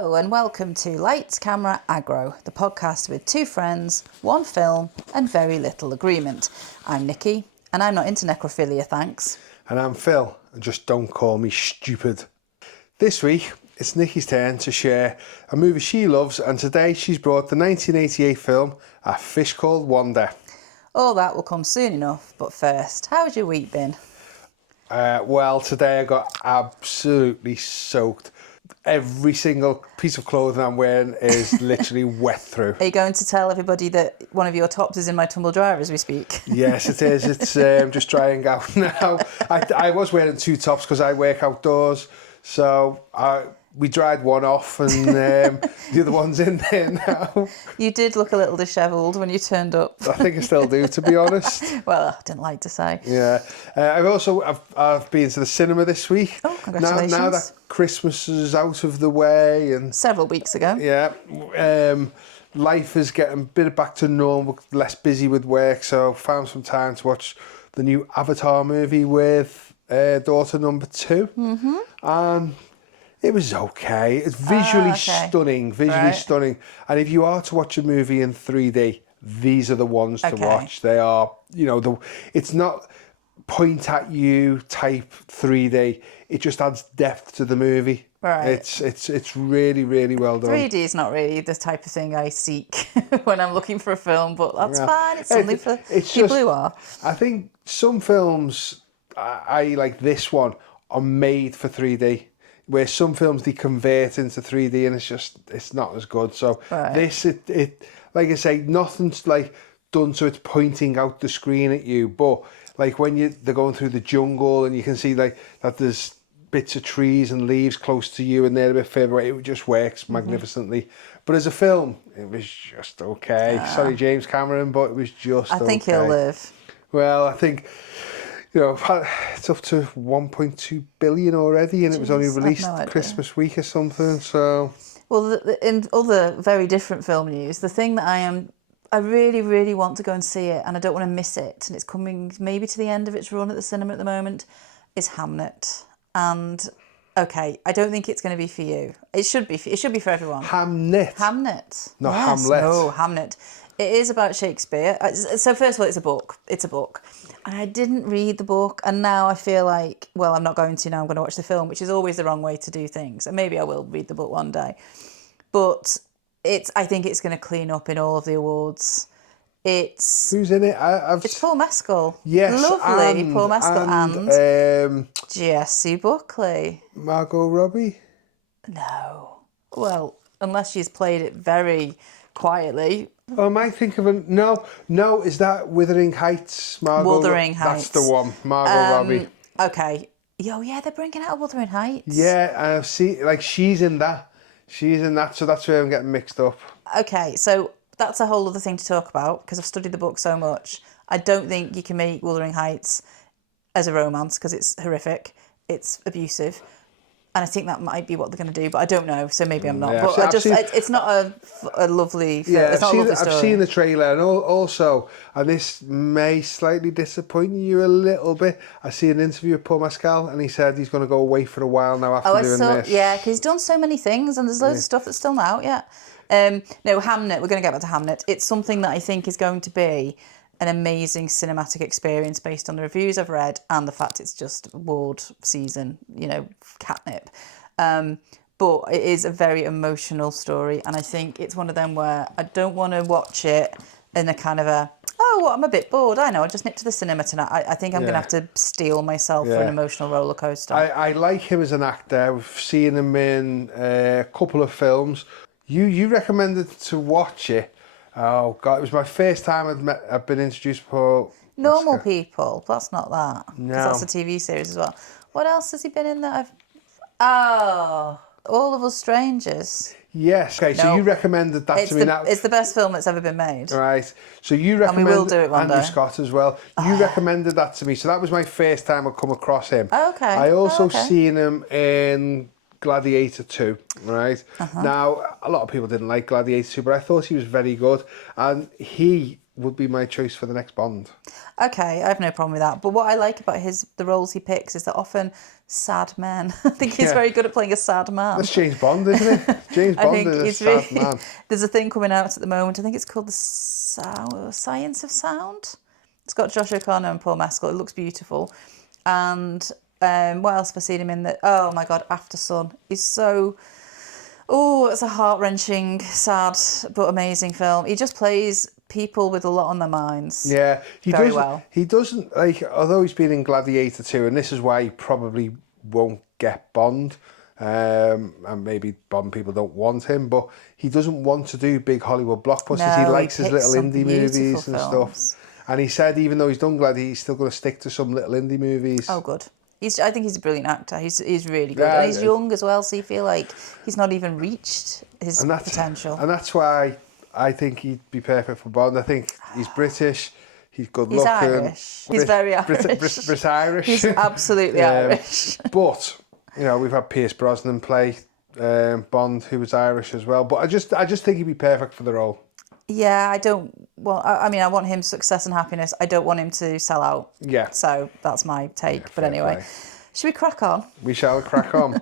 Hello and welcome to Lights, Camera, Aggro, the podcast with two friends, one film and very little agreement. I'm Nicky and I'm not into necrophilia, thanks. And I'm Phil, and just don't call me stupid. This week, it's Nicky's turn to share a movie she loves, and today she's brought the 1988 film, A Fish Called Wanda. All that will come soon enough, but first, how's your week been? Well, today I got absolutely soaked. Every single piece of clothing I'm wearing is literally wet through. Are you going to tell everybody that one of your tops is in my tumble dryer as we speak? Yes, it is. It's just drying out now. I was wearing two tops because I work outdoors, so we dried one off and the other one's in there now. You did look a little dishevelled when you turned up. I think I still do, to be honest. Well, I didn't like to say. Yeah. I've been to the cinema this week. Oh, congratulations. Now that Christmas is out of the way. And several weeks ago. Yeah. Life is getting a bit back to normal, less busy with work, so found some time to watch the new Avatar movie with daughter number 2. Mm-hmm. And it was okay. It's visually stunning, stunning. And if you are to watch a movie in 3D, these are the ones to watch. They are, it's not point at you type 3D. It just adds depth to the movie. Right. It's really, really well done. 3D is not really the type of thing I seek when I'm looking for a film, but that's fine. It's only for people who are. I think some films, I like this one, are made for 3D. Where some films they convert into 3D and it's not as good. So this, it like I say, nothing's like done so it's pointing out the screen at you. But like when they're going through the jungle and you can see like that there's bits of trees and leaves close to you and they're a bit further away, it just works magnificently. But as a film, it was just okay. Sorry, James Cameron, but it was just I think he'll live. Well, I think... it's up to 1.2 billion already, and it was only released Christmas week or something. So, well, in other very different film news, the thing that I really, really want to go and see it, and I don't want to miss it, and it's coming maybe to the end of its run at the cinema at the moment, is Hamnet. And okay, I don't think it's going to be for you. It should be for everyone. Hamnet, not Hamlet. No, Hamnet. It is about Shakespeare. So first of all, it's a book. And I didn't read the book, and now I feel like, well, I'm not going to now, I'm going to watch the film, which is always the wrong way to do things. And maybe I will read the book one day. But I think it's going to clean up in all of the awards. Who's in it? It's Paul Mescal. Yes. Lovely, Paul Mescal and Jessie Buckley. Margot Robbie? No. Well, unless she's played it very quietly. Oh, am I thinking of No, is that Wuthering Heights? Wuthering Heights. That's the one, Margot Robbie. Okay. Yeah, they're bringing out Wuthering Heights. Yeah, I've seen, like, she's in that, so that's where I'm getting mixed up. Okay, so that's a whole other thing to talk about, because I've studied the book so much. I don't think you can make Wuthering Heights as a romance, because it's horrific, it's abusive. And I think that might be what they're going to do, but I don't know, so maybe I'm not. Yeah, but it's not a lovely film. Yeah, it's not a lovely story. I've seen the trailer, and also, and this may slightly disappoint you a little bit, I see an interview with Paul Mescal, and he said he's going to go away for a while now after doing this. Yeah, because he's done so many things, and there's loads of stuff that's still not out yet. No, Hamnet, we're going to get back to Hamnet. It's something that I think is going to be an amazing cinematic experience based on the reviews I've read and the fact it's just award season, catnip. But it is a very emotional story, and I think it's one of them where I don't want to watch it in a kind of I'm a bit bored. I know, I just nipped to the cinema tonight. I think I'm going to have to steel myself for an emotional roller coaster. I like him as an actor. We've seen him in a couple of films. You recommended to watch it. Oh God! It was my first time I've been introduced to Paul. Normal People. That's not that. No, that's a TV series as well. What else has he been in that? All of Us Strangers. Yes. Okay. So you recommended that to me. It's the best film that's ever been made. Right. So you recommended, and we will do it one Andrew day. Scott as well. You recommended that to me. So that was my first time I'd come across him. Okay. I also seen him in Gladiator 2, right? Now, a lot of people didn't like Gladiator 2, but I thought he was very good. And he would be my choice for the next Bond. Okay, I have no problem with that. But what I like about the roles he picks is that often sad men. I think he's very good at playing a sad man. That's James Bond, isn't it? James Bond is a sad man. There's a thing coming out at the moment. I think it's called the Science of Sound. It's got Josh O'Connor and Paul Mescal. It looks beautiful. And what else have I seen him in? Oh my God, After Sun. He's so... Oh, it's a heart-wrenching, sad, but amazing film. He just plays people with a lot on their minds. Yeah, very well. He doesn't, like, although he's been in Gladiator 2, and this is why he probably won't get Bond, and maybe Bond people don't want him, but he doesn't want to do big Hollywood blockbusters. No, he likes his little some indie movies and films. stuff. And he said even though he's done Gladiator, he's still going to stick to some little indie movies. Oh, good. I think he's a brilliant actor. He's really good. And he's young as well, so you feel like he's not even reached his potential. And that's why I think he'd be perfect for Bond. I think he's British, he's good looking. He's Irish. He's very Irish. Brit-Irish. He's absolutely Irish. But, you know, we've had Pierce Brosnan play Bond, who was Irish as well. But I just think he'd be perfect for the role. Yeah, I want him success and happiness. I don't want him to sell out. Yeah. So that's my take. But anyway, should we crack on? We shall crack on.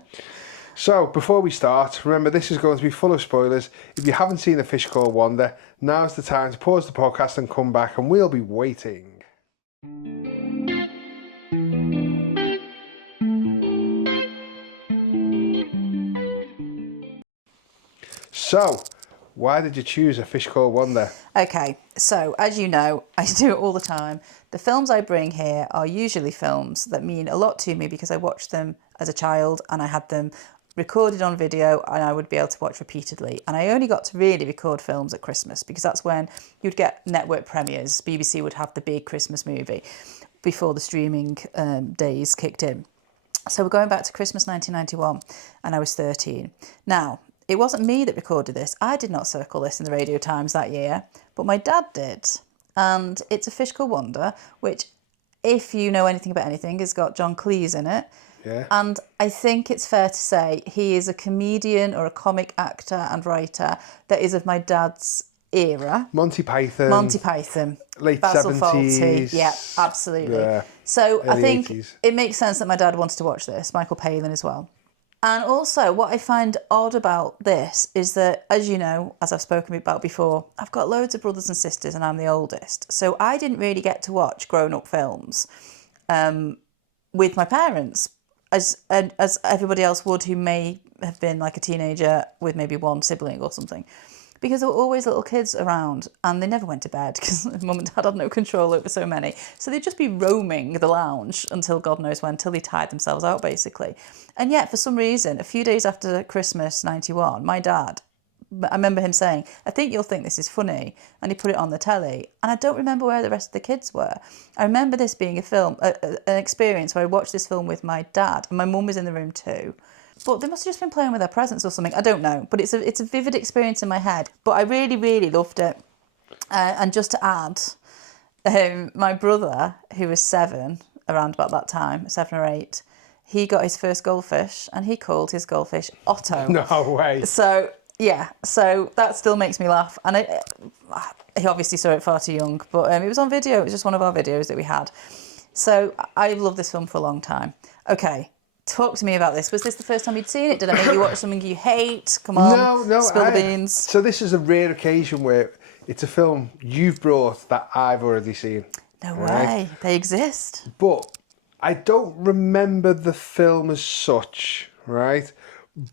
So, before we start, remember this is going to be full of spoilers. If you haven't seen A Fish Called Wanda, now's the time to pause the podcast and come back, and we'll be waiting. So, why did you choose A Fish Called Wanda? Okay, so as you know, I do it all the time. The films I bring here are usually films that mean a lot to me because I watched them as a child and I had them recorded on video and I would be able to watch repeatedly. And I only got to really record films at Christmas because that's when you'd get network premieres. BBC would have the big Christmas movie before the streaming days kicked in. So we're going back to Christmas 1991 and I was 13. Now, it wasn't me that recorded this. I did not circle this in the Radio Times that year, but my dad did. And it's A Fish Called Wanda, which, if you know anything about anything, has got John Cleese in it. Yeah. And I think it's fair to say he is a comedian or a comic actor and writer that is of my dad's era. Monty Python. Late Basil 70s. Fawlty. Yeah, absolutely. Yeah. So I think 80s. It makes sense that my dad wanted to watch this. Michael Palin as well. And also, what I find odd about this is that, as you know, as I've spoken about before, I've got loads of brothers and sisters and I'm the oldest. So I didn't really get to watch grown-up films with my parents, as everybody else would who may have been like a teenager with maybe one sibling or something. Because there were always little kids around and they never went to bed because mum and dad had no control over so many. So they'd just be roaming the lounge until God knows when, till they tired themselves out basically. And yet for some reason, a few days after Christmas 91, my dad, I remember him saying, I think you'll think this is funny. And he put it on the telly. And I don't remember where the rest of the kids were. I remember this being an experience where I watched this film with my dad and my mum was in the room too. But they must have just been playing with their presents or something. I don't know. But it's a vivid experience in my head. But I really, really loved it. And just to add, my brother, who was 7, around about that time, 7 or 8, he got his first goldfish and he called his goldfish Otto. No way. So, yeah. So that still makes me laugh. And he obviously saw it far too young. But it was on video. It was just one of our videos that we had. So I've loved this film for a long time. Okay. Talk to me about this. Was this the first time you'd seen it? Did I make you watch something you hate? Come on, no. Spill the beans. So this is a rare occasion where it's a film you've brought that I've already seen. No way. They exist. But I don't remember the film as such, right?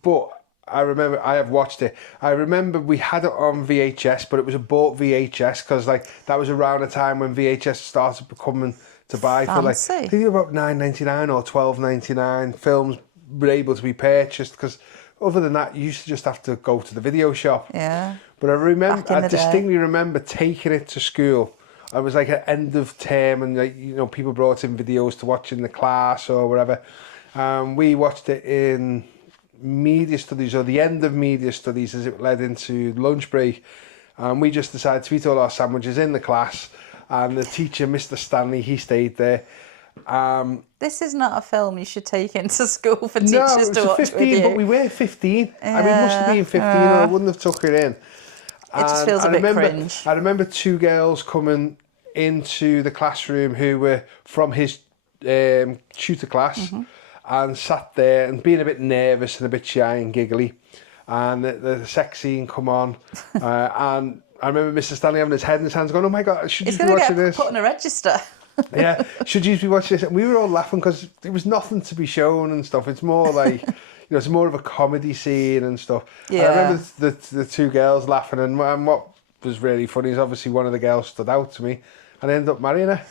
But I remember I have watched it. I remember we had it on VHS, but it was a bought VHS because that was around the time when VHS started becoming to buy Fancy. For I think about $9.99 or $12.99. Films were able to be purchased because other than that, you used to just have to go to the video shop. Yeah. But I distinctly remember taking it to school. I was like at end of term, and people brought in videos to watch in the class or whatever. We watched it in media studies or the end of media studies as it led into lunch break. We just decided to eat all our sandwiches in the class. And the teacher, Mr. Stanley, he stayed there. This is not a film you should take into school for teachers to watch 15, with you. But we were 15. We must have been 15 or I wouldn't have took it in. It just feels a bit cringe. I remember two girls coming into the classroom who were from his tutor class and sat there and being a bit nervous and a bit shy and giggly. And the sex scene come on. And I remember Mr. Stanley having his head in his hands going, oh my God, should you be watching this? It's going to get put in a register. Yeah, should you be watching this? And we were all laughing because there was nothing to be shown and stuff. It's more like, it's more of a comedy scene and stuff. Yeah. And I remember the two girls laughing, and what was really funny is obviously one of the girls stood out to me and I ended up marrying her.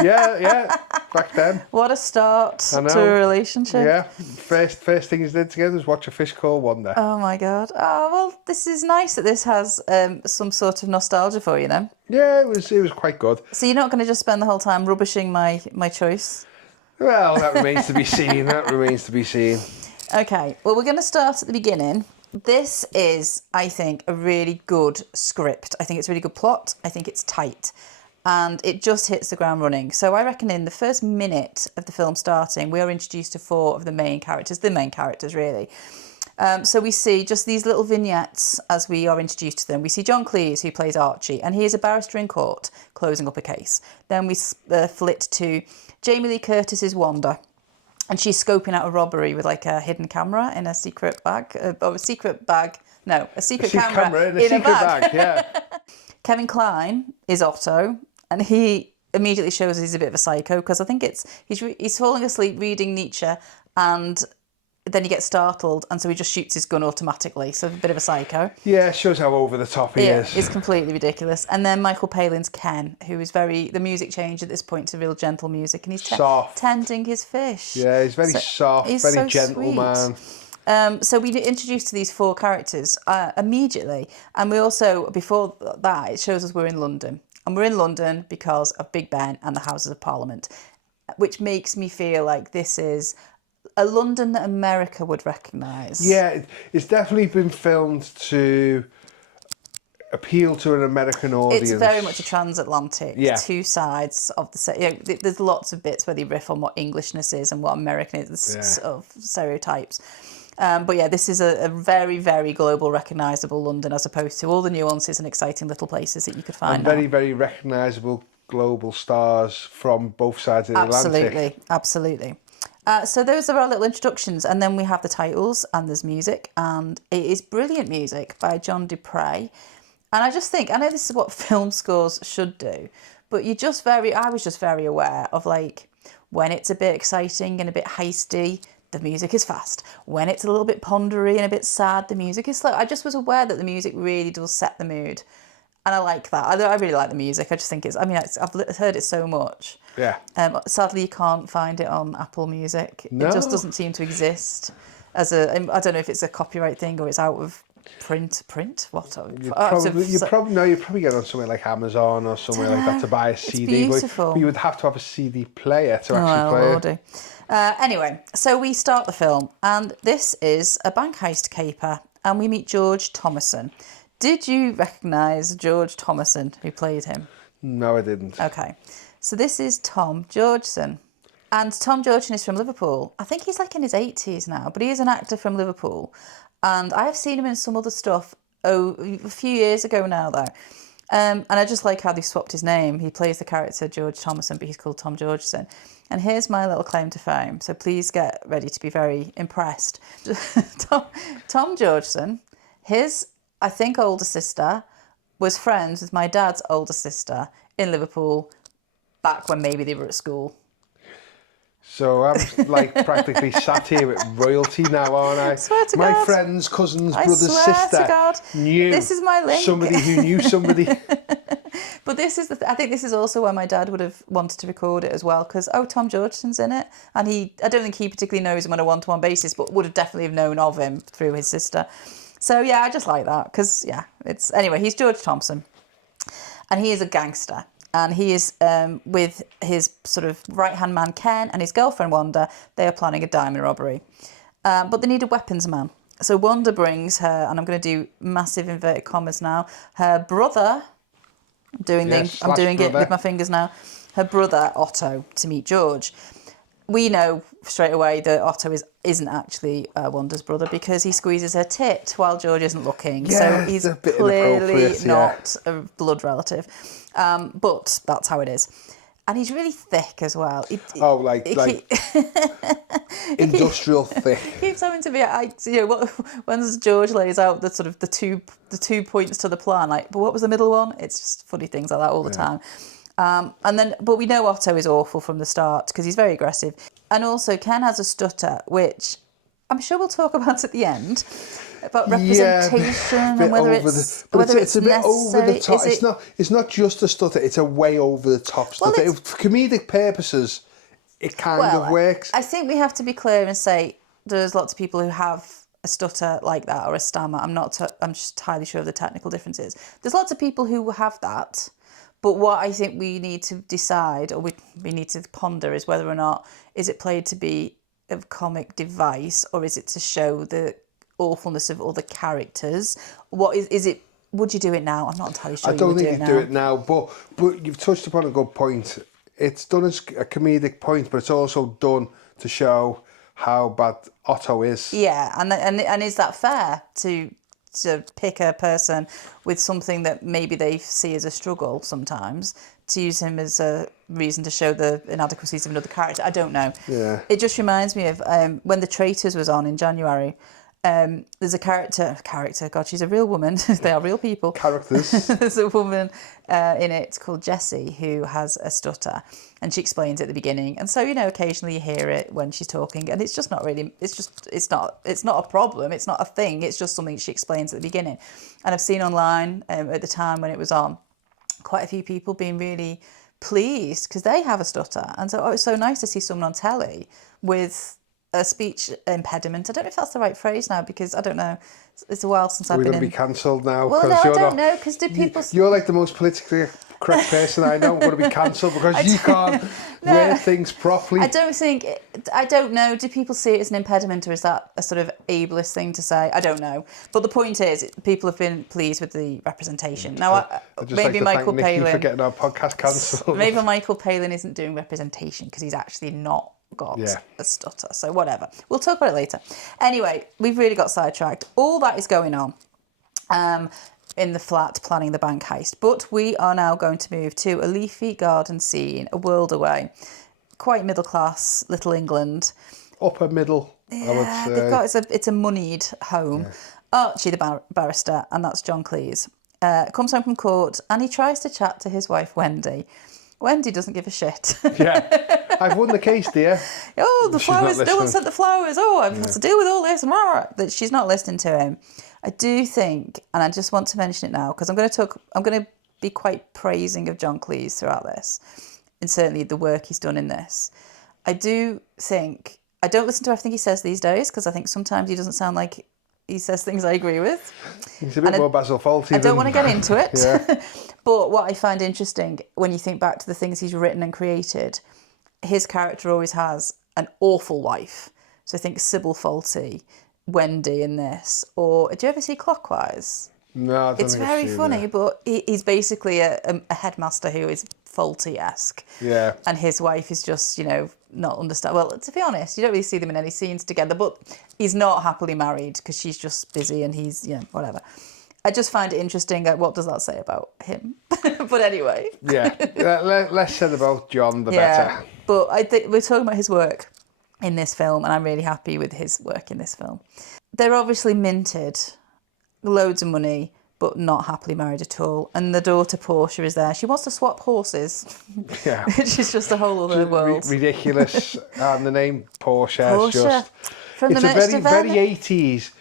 Yeah, back then. What a start to a relationship. Yeah, first things they did together was watch A Fish Called Wanda. Oh my God. Oh, well, this is nice that this has some sort of nostalgia for you then. Yeah, it was quite good. So you're not going to just spend the whole time rubbishing my choice? Well, that remains to be seen. Okay, well, we're going to start at the beginning. This is, I think, a really good script. I think it's a really good plot. I think it's tight. And it just hits the ground running. So I reckon in the first minute of the film starting, we are introduced to four of the main characters really. So we see just these little vignettes as we are introduced to them. We see John Cleese, who plays Archie, and he is a barrister in court, closing up a case. Then we flit to Jamie Lee Curtis's Wanda, and she's scoping out a robbery with like a hidden camera in a secret bag. A secret camera in a bag. Yeah. Kevin Kline is Otto, and he immediately shows us he's a bit of a psycho because I think he's falling asleep reading Nietzsche, and then he gets startled, and so he just shoots his gun automatically. So a bit of a psycho. Yeah, shows how over the top he is. It's completely ridiculous. And then Michael Palin's Ken, who is the music change at this point to real gentle music, and he's tending his fish. Yeah, he's very soft, very so gentle sweet. Man. So we introduced to these four characters immediately, and we also, before that, it shows us we're in London. And we're in London because of Big Ben and the Houses of Parliament, which makes me feel like this is a London that America would recognise. Yeah, it's definitely been filmed to appeal to an American audience. It's very much a transatlantic, two sides of the set. There's lots of bits where they riff on what Englishness is and what American is, sort of stereotypes. But yeah, this is a very, very global, recognisable London as opposed to all the nuances and exciting little places that you could find. And very, very recognisable global stars from both sides of the Atlantic. Absolutely. So those are our little introductions, and then we have the titles, and there's music, and it is brilliant music by John Dupre. And I just think, I know this is what film scores should do, but I was just very aware of like when it's a bit exciting and a bit heisty, the music is fast. When it's a little bit pondery and a bit sad, the music is slow. I just was aware that the music really does set the mood. And I like that. I really like the music. I just think I've heard it so much. Yeah. Sadly, you can't find it on Apple Music. No. It just doesn't seem to exist I don't know if it's a copyright thing or it's out of print. What? You probably get on somewhere like Amazon or somewhere like that to buy a CD. It's beautiful. But you would have to have a CD player to actually play it. Anyway, so we start the film, and this is a bank heist caper, and we meet George Thomason. Did you recognise George Thomason, who played him? No, I didn't. Okay. So this is Tom Georgeson. And Tom Georgeson is from Liverpool. I think he's like in his 80s now, but he is an actor from Liverpool. And I have seen him in some other stuff a few years ago now, though. And I just like how they've swapped his name. He plays the character George Thomason, but he's called Tom Georgeson. And here's my little claim to fame. So please get ready to be very impressed. Tom Georgeson, his, I think, older sister, was friends with my dad's older sister in Liverpool back when maybe they were at school. So I'm like practically sat here with royalty now, aren't I? Swear to my God. friend's cousin's I brother's swear sister to God. knew this is my link. somebody who knew somebody. But this is I think this is also why my dad would have wanted to record it as well, because Tom Georgeson's in it, and I don't think he particularly knows him on a one-to-one basis, but would have definitely have known of him through his sister. So yeah, I just like that because anyway, he's George Thompson, and he is a gangster. And he is with his sort of right-hand man, Ken, and his girlfriend, Wanda. They are planning a diamond robbery. But they need a weapons man. So Wanda brings her, and I'm going to do massive inverted commas now, her brother, I'm doing it with my fingers now, her brother, Otto, to meet George. we know straight away that Otto isn't actually Wanda's brother because he squeezes her tit while George isn't looking. Yeah, so he's a bit clearly inappropriate, not a blood relative. But that's how it is. And he's really thick as well. Industrial thick. Keeps having to be, when George lays out the sort of the two points to the plan, like, but what was the middle one? It's just funny things like that all the time. But we know Otto is awful from the start because he's very aggressive. And also Ken has a stutter, which I'm sure we'll talk about at the end, about representation and whether it's a bit over the top. It's not just a stutter, it's a way over the top stutter. Well, for comedic purposes, it kind of works. I think we have to be clear and say there's lots of people who have a stutter like that or a stammer. I'm just entirely sure of the technical differences. There's lots of people who have that. But what I think we need to decide, or we need to ponder, is whether or not is it played to be a comic device, or is it to show the awfulness of all the characters? What is it? Would you do it now? I'm not entirely sure. I don't think you'd do it now, but you've touched upon a good point. It's done as a comedic point, but it's also done to show how bad Otto is. Yeah, and is that fair to pick a person with something that maybe they see as a struggle sometimes, to use him as a reason to show the inadequacies of another character? I don't know. Yeah. It just reminds me of when The Traitors was on in January. There's a character, God, she's a real woman. They are real people. Characters. There's a woman in it called Jessie who has a stutter, and she explains at the beginning. And so, occasionally you hear it when she's talking, and it's just not really, it's not a problem. It's not a thing. It's just something she explains at the beginning. And I've seen online at the time when it was on, quite a few people being really pleased because they have a stutter. And so, it's so nice to see someone on telly with a speech impediment. I don't know if that's the right phrase now, because I don't know. It's a while since I've been in. We're going to be cancelled now. Well, no, I don't know, because do people... You're like the most politically correct person I know. Going to be cancelled because you can't word things properly. I don't know. Do people see it as an impediment, or is that a sort of ableist thing to say? I don't know. But the point is, people have been pleased with the representation. Now, maybe Michael Palin... Nicky for getting our podcast cancelled. Maybe Michael Palin isn't doing representation because he's actually not got a stutter, so whatever, we'll talk about it later. Anyway, we've really got sidetracked. All that is going on in the flat planning the bank heist, but we are now going to move to a leafy garden scene a world away, quite middle class little England, upper middle. I would say. They've got it's a moneyed home. Archie the barrister, and that's John Cleese, comes home from court and he tries to chat to his wife Wendy. Wendy doesn't give a shit. Yeah. I've won the case, dear. Oh, the flowers. No one sent the flowers. Oh, I've got to deal with all this. That she's not listening to him. I do think, and I just want to mention it now, because I'm going to be quite praising of John Cleese throughout this, and certainly the work he's done in this. I do think, I don't listen to everything he says these days, because I think sometimes he doesn't sound like he says things I agree with. He's a bit more Basil Fawlty. I don't want to get into it. But what I find interesting, when you think back to the things he's written and created, his character always has an awful wife. So I think Sybil Fawlty, Wendy in this. Or do you ever see Clockwise? No, I don't It's very funny, but he's basically a headmaster who is Fawlty-esque. Yeah. And his wife is just, not understand. Well, to be honest, you don't really see them in any scenes together, but he's not happily married because she's just busy and he's, whatever. I just find it interesting. What does that say about him? But anyway. Yeah. Less said about John, the better. But I think we're talking about his work in this film, and I'm really happy with his work in this film. They're obviously minted, loads of money, but not happily married at all. And the daughter Portia is there. She wants to swap horses, which is just a whole other world. Ridiculous. And the name Portia is just... From it's a very 80s,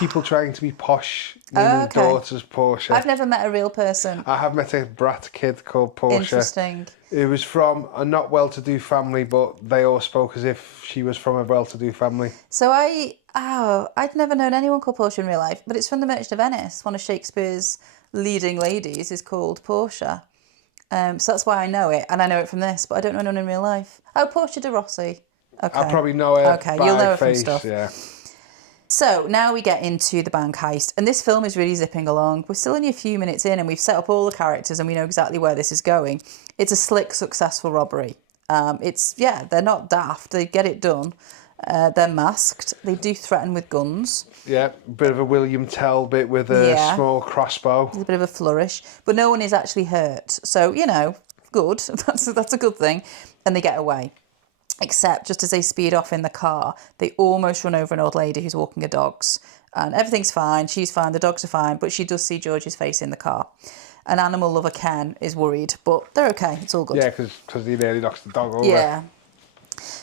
people trying to be posh, naming daughters Portia. I've never met a real person. I have met a brat kid called Portia. Interesting. It was from a not well-to-do family, but they all spoke as if she was from a well-to-do family. So I'd never known anyone called Portia in real life, but it's from The Merchant of Venice. One of Shakespeare's leading ladies is called Portia. So that's why I know it, and I know it from this, but I don't know anyone in real life. Oh, Portia de Rossi. Okay. I probably know her by you'll know her face, from stuff. Yeah. So now we get into the bank heist, and this film is really zipping along. We're still only a few minutes in, and we've set up all the characters, and we know exactly where this is going. It's a slick, successful robbery. They're not daft. They get it done. They're masked. They do threaten with guns. Yeah, bit of a William Tell bit with a small crossbow. There's a bit of a flourish, but no one is actually hurt. So, good. That's a good thing. And they get away. Except just as they speed off in the car, they almost run over an old lady who's walking her dogs. And everything's fine. She's fine. The dogs are fine. But she does see George's face in the car. An animal lover, Ken, is worried. But they're okay. It's all good. Yeah, because he nearly knocks the dog over. Yeah.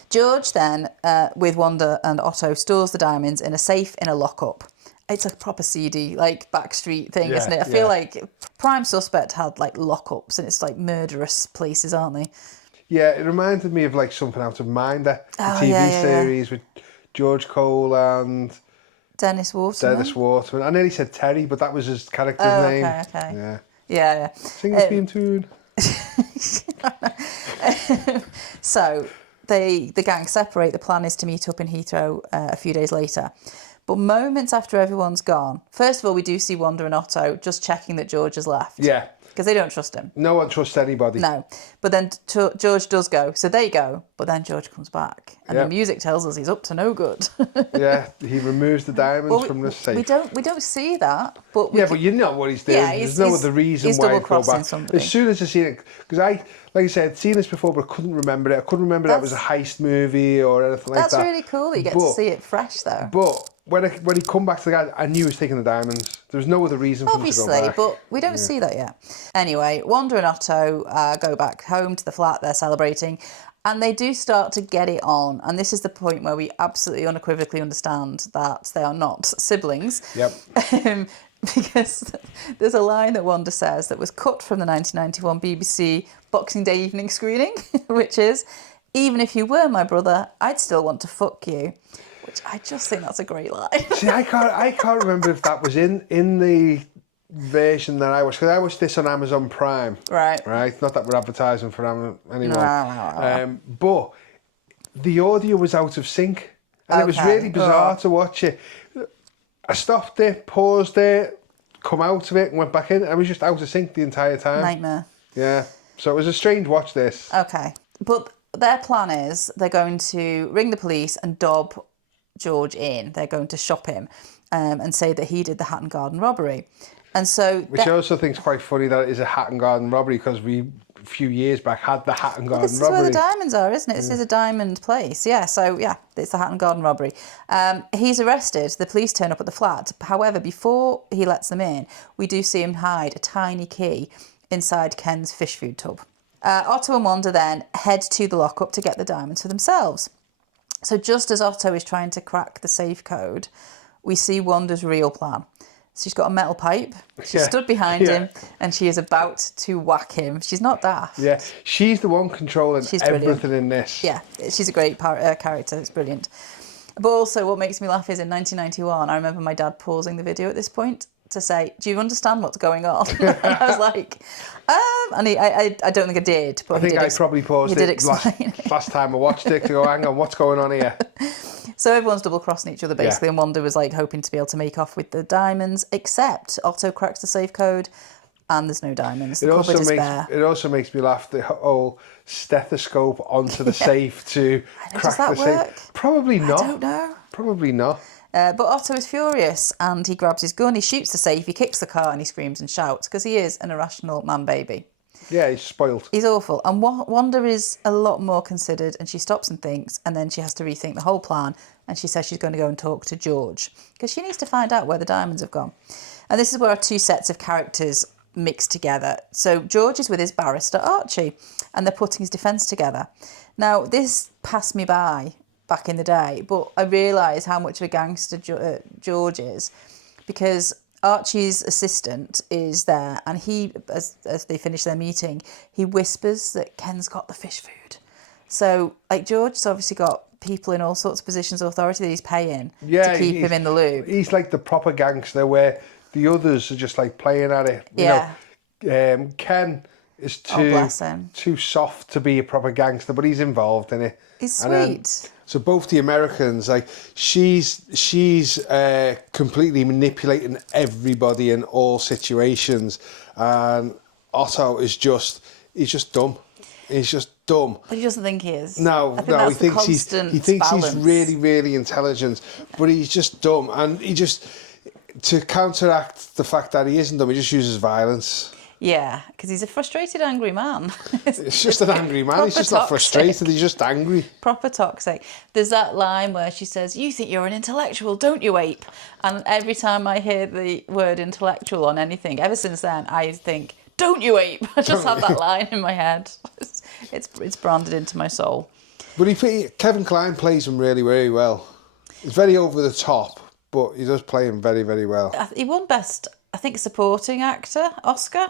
George then, with Wanda and Otto, stores the diamonds in a safe in a lockup. It's a proper seedy, backstreet thing, isn't it? I feel like Prime Suspect had, lockups, and it's, murderous places, aren't they? Yeah, it reminded me of, something out of Minder, the TV series with George Cole and... Dennis Waterman. I nearly said Terry, but that was his character's name. Okay. Yeah. Sing the theme tune. So... The gang separate. The plan is to meet up in Heathrow a few days later. But moments after everyone's gone, first of all, we do see Wanda and Otto just checking that George has left. Yeah. Because they don't trust him. No one trusts anybody. No. But then George does go. So they go. But then George comes back. And the music tells us he's up to no good. Yeah. He removes the diamonds from the safe. We don't see that. But but you know what he's doing. Yeah, There's no other reason why he'd go back. Somebody. As soon as I seen it, because like I said, I'd seen this before, but I couldn't remember it. I couldn't remember that it was a heist movie or anything like that. That's really cool that you get to see it fresh, though. But when he come back to the guy, I knew he was taking the diamonds. There was no other reason for him to go back. But we don't see that yet. Anyway, Wanda and Otto go back home to the flat. They're celebrating. And they do start to get it on. And this is the point where we absolutely unequivocally understand that they are not siblings. Yep. Because there's a line that Wanda says that was cut from the 1991 BBC Boxing Day evening screening, which is, "Even if you were my brother, I'd still want to fuck you." Which I just think that's a great line. See, I can't remember if that was in the version that I watched, because I watched this on Amazon Prime. Right. Not that we're advertising for anyone. No. But the audio was out of sync, and it was really bizarre to watch it. I stopped it, paused it, come out of it, and went back in. I was just out of sync the entire time. Nightmare. Yeah. So it was a strange watch, this. Okay. But their plan is they're going to ring the police and dob George in. They're going to shop him and say that he did the Hatton Garden robbery. And so... Which I also think is quite funny that it is a Hatton Garden robbery, because we, a few years back, had the Hatton Garden robbery. This is where the diamonds are, isn't it? This is a diamond place. Yeah, so it's the Hatton Garden robbery. He's arrested. The police turn up at the flat. However, before he lets them in, we do see him hide a tiny key inside Ken's fish food tub. Otto and Wanda then head to the lockup to get the diamonds for themselves. So just as Otto is trying to crack the safe code, we see Wanda's real plan. She's got a metal pipe. She stood behind him, and she is about to whack him. She's not daft. Yeah, she's the one controlling everything in this. Yeah, she's a great character. It's brilliant. But also, what makes me laugh is in 1991, I remember my dad pausing the video at this point to say, "Do you understand what's going on?" And I was like, and I don't think I did, but I think I probably paused it last time I watched it to go, hang on, what's going on here? So everyone's double-crossing each other, basically, and Wanda was, hoping to be able to make off with the diamonds, except Otto cracks the safe code, and there's no diamonds. The cupboard is bare. It also makes me laugh, the whole stethoscope onto the safe to crack the safe. Probably not. I don't know. Probably not. But Otto is furious, and he grabs his gun, he shoots the safe, he kicks the car, and he screams and shouts, because he is an irrational man-baby. Yeah, he's spoiled. He's awful. And Wanda is a lot more considered, and she stops and thinks, and then she has to rethink the whole plan, and she says she's going to go and talk to George, because she needs to find out where the diamonds have gone. And this is where our two sets of characters mix together. So George is with his barrister, Archie, and they're putting his defence together. Now, this passed me by back in the day, but I realise how much of a gangster George is, because Archie's assistant is there, and he, as they finish their meeting, he whispers that Ken's got the fish food. So, George's obviously got people in all sorts of positions of authority that he's paying to keep him in the loop. He's like the proper gangster, where the others are just playing at it. You know, Ken is too soft to be a proper gangster, but he's involved in it. He's sweet. So both the Americans, she's completely manipulating everybody in all situations, and Otto is he's just dumb. He's just dumb. But he doesn't think he is. No, I think no, that's he the thinks he's balance. really, really intelligent, but he's just dumb. And he just, to counteract the fact that he isn't dumb, he just uses violence. Yeah, because he's a frustrated, angry man. It's just an angry man. He's just not frustrated, he's just angry. Proper toxic. There's that line where she says, "You think you're an intellectual, don't you, ape?" And every time I hear the word intellectual on anything, ever since then, I think, "Don't you, ape?" I just have that line in my head. It's branded into my soul. But Kevin Kline plays him really, very well. He's very over the top, but he does play him very, very well. He won Best, I think, Supporting Actor Oscar.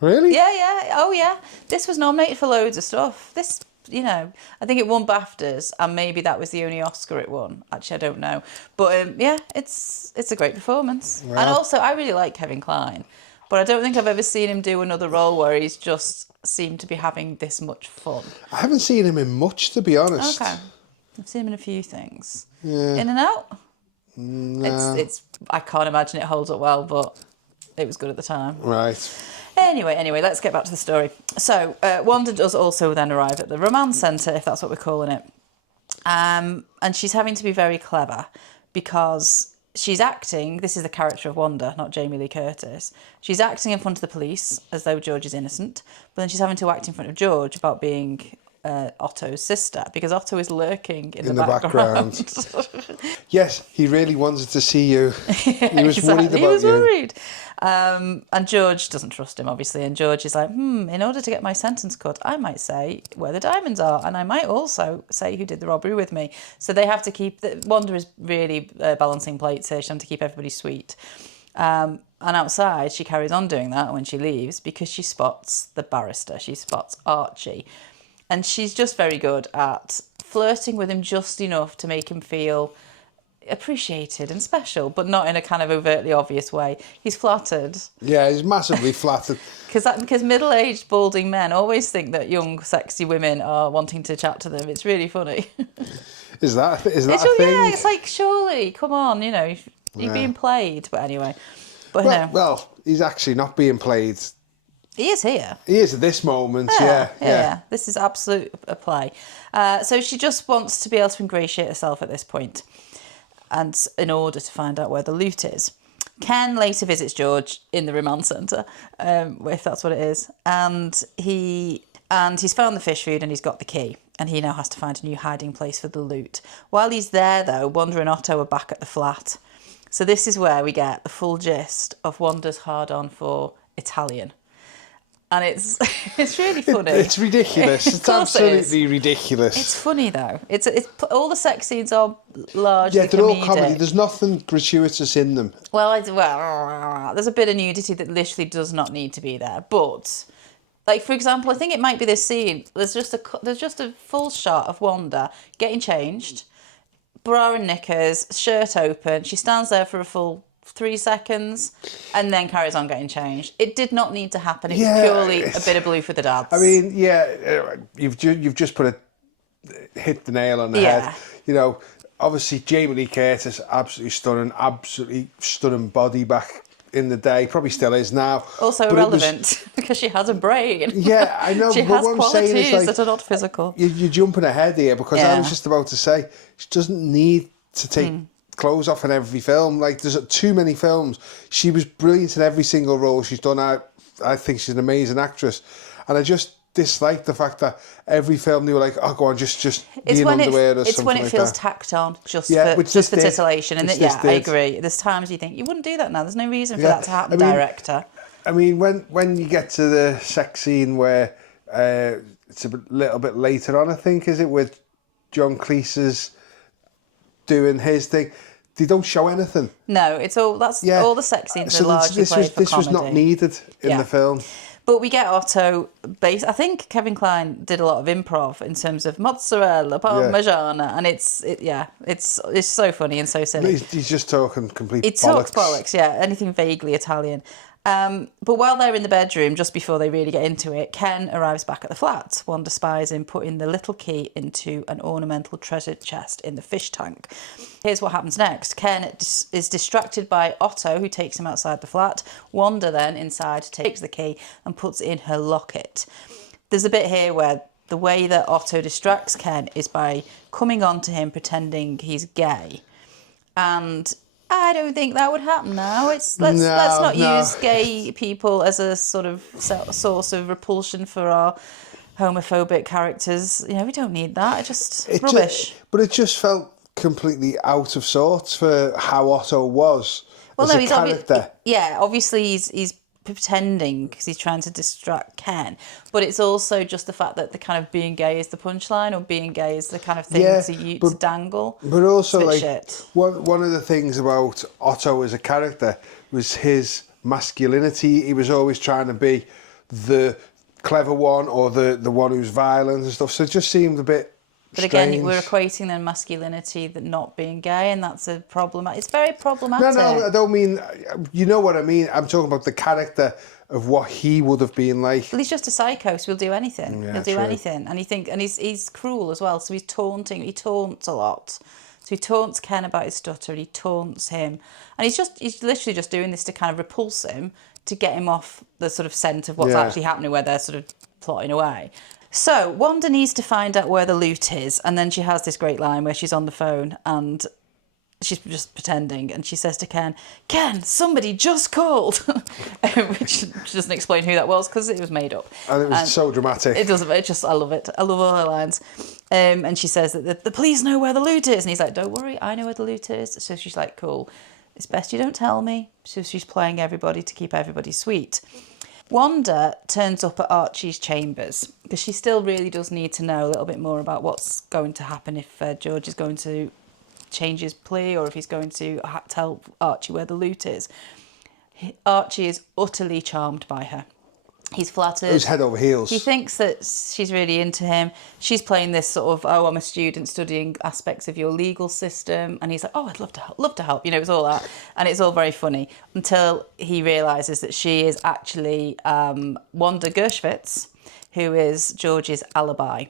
Really? Yeah. Oh, yeah. This was nominated for loads of stuff. This, I think it won BAFTAs, and maybe that was the only Oscar it won. Actually, I don't know. But, yeah, it's a great performance. Wow. And also, I really like Kevin Kline, but I don't think I've ever seen him do another role where he's just seemed to be having this much fun. I haven't seen him in much, to be honest. Okay. I've seen him in a few things. Yeah. In and Out? No. It's I can't imagine it holds up well, but it was good at the time. Right. Anyway, let's get back to the story. So, Wanda does also then arrive at the romance centre, if that's what we're calling it. And she's having to be very clever because she's acting, this is the character of Wanda, not Jamie Lee Curtis. She's acting in front of the police as though George is innocent, but then she's having to act in front of George about being Otto's sister, because Otto is lurking in the background. Yes, he really wanted to see you. He was worried about you. He was worried. And George doesn't trust him, obviously, and George is like, in order to get my sentence cut, I might say where the diamonds are, and I might also say who did the robbery with me. So they have to keep, Wanda is really balancing plates here, she has to keep everybody sweet. And outside, she carries on doing that when she leaves, because she spots the barrister, she spots Archie. And she's just very good at flirting with him just enough to make him feel appreciated and special, but not in a kind of overtly obvious way. He's flattered. Yeah, he's massively flattered. Because middle-aged, balding men always think that young, sexy women are wanting to chat to them. It's really funny. Is that a thing? Yeah, it's like, surely, come on, you're being played. But anyway. Well, he's actually not being played. He is here. He is at this moment, yeah. This is absolute a play. So she just wants to be able to ingratiate herself at this point, and in order to find out where the loot is. Ken later visits George in the remand centre, if that's what it is, and he's found the fish food and he's got the key, and he now has to find a new hiding place for the loot. While he's there, though, Wanda and Otto are back at the flat. So this is where we get the full gist of Wanda's hard-on for Italian. And it's really funny. It's ridiculous. It's absolutely ridiculous. It's funny though. It's all the sex scenes are largely they're comedic. all comedy. There's nothing gratuitous in them. Well, there's a bit of nudity that literally does not need to be there. But, like for example, I think it might be this scene. There's just a full shot of Wanda getting changed, bra and knickers, shirt open. She stands there for a full 3 seconds and then carries on getting changed. It did not need to happen. It was purely a bit of blue for the dads. I mean, you've just hit the nail on the head. Obviously Jamie Lee Curtis, absolutely stunning body back in the day, probably still is now. Also irrelevant because she has a brain. Yeah, I know. She but has what I'm saying is, that are not physical. You're jumping ahead here, because I was just about to say she doesn't need to take clothes off in every film. Like, there's too many films. She was brilliant in every single role she's done. I think she's an amazing actress, and I just dislike the fact that every film they were like, oh, go on, just be in underwear or something. It's when it like feels that. tacked on just for titillation. And I agree. There's times you think you wouldn't do that now. There's no reason for that to happen, director. I mean, when you get to the sex scene where it's a little bit later on, I think, is it, with John Cleese's doing his thing, they don't show anything. No, it's all all the sex scenes are largely played for comedy. This was not needed in the film. But we get Otto I think Kevin Kline did a lot of improv in terms of mozzarella, parmigiana, and it's so funny and so silly. He's just talking complete bollocks. He talks bollocks, anything vaguely Italian. But while they're in the bedroom, just before they really get into it, Ken arrives back at the flat. Wanda spies him putting the little key into an ornamental treasure chest in the fish tank. Here's what happens next. Ken is distracted by Otto, who takes him outside the flat. Wanda then, inside, takes the key and puts it in her locket. there's a bit here where the way that Otto distracts Ken is by coming on to him pretending he's gay. And I don't think that would happen now. Let's not use gay people as a sort of source of repulsion for our homophobic characters. You know, we don't need that. It's rubbish. But it just felt completely out of sorts for how Otto was as a character. Obviously he's pretending because he's trying to distract Ken, but it's also just the fact that the kind of being gay is the punchline, or being gay is the kind of thing to dangle. But also, like, shit. one of the things about Otto as a character was his masculinity. He was always trying to be the clever one, or the one who's violent and stuff. So it just seemed a bit But again, we're equating then masculinity that not being gay, and that's a problem. It's very problematic. No, I don't mean. You know what I mean. I'm talking about the character of what he would have been like. Well, he's just a psycho, so he'll do anything. Yeah, he'll do true. anything, and he's cruel as well. So he's taunting. He taunts a lot. So he taunts Ken about his stutter, and he taunts him, and he's literally just doing this to kind of repulse him, to get him off the sort of scent of what's actually happening, where they're sort of plotting away. So Wanda needs to find out where the loot is, and then she has this great line where she's on the phone and she's just pretending, and she says to Ken, somebody just called, which doesn't explain who that was because it was made up. And it was so dramatic. It doesn't. I love it. I love all her lines. And she says that the police know where the loot is, and he's like, don't worry, I know where the loot is. So she's like, cool. It's best you don't tell me. So she's playing everybody to keep everybody sweet. Wanda turns up at Archie's chambers because she still really does need to know a little bit more about what's going to happen, if George is going to change his plea, or if he's going to tell Archie where the loot is. Archie is utterly charmed by her. He's flattered. He's head over heels. He thinks that she's really into him. She's playing this sort of, I'm a student studying aspects of your legal system. And he's like, I'd love to help. You know, it's all that. And it's all very funny until he realises that she is actually Wanda Gershwitz, who is George's alibi.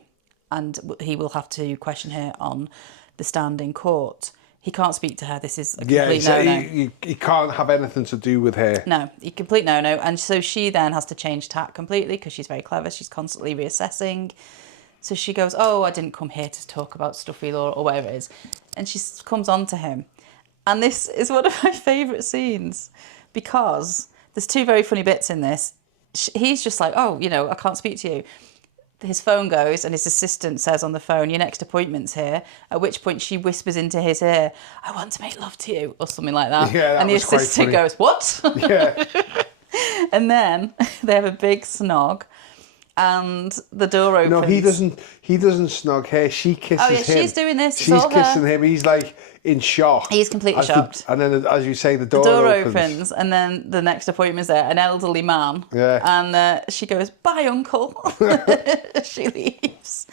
And he will have to question her on the stand in court. He can't speak to her. This is a complete no-no. He can't have anything to do with her. No, a complete no-no. And so she then has to change tack completely because she's very clever. She's constantly reassessing. So she goes, I didn't come here to talk about stuffy law or whatever it is. And she comes on to him. And this is one of my favourite scenes because there's two very funny bits in this. He's just like, I can't speak to you. His phone goes and his assistant says on the phone, your next appointment's here, at which point she whispers into his ear, I want to make love to you, or something like that. Yeah, and the assistant goes, what? Yeah. And then they have a big snog and the door opens. No, he doesn't snog her. She kisses him. She's doing this. She's kissing him. He's like in shock. He's completely shocked. And then, as you say, the door opens. And then the next appointment's there, an elderly man. Yeah. And she goes, bye, uncle. She leaves.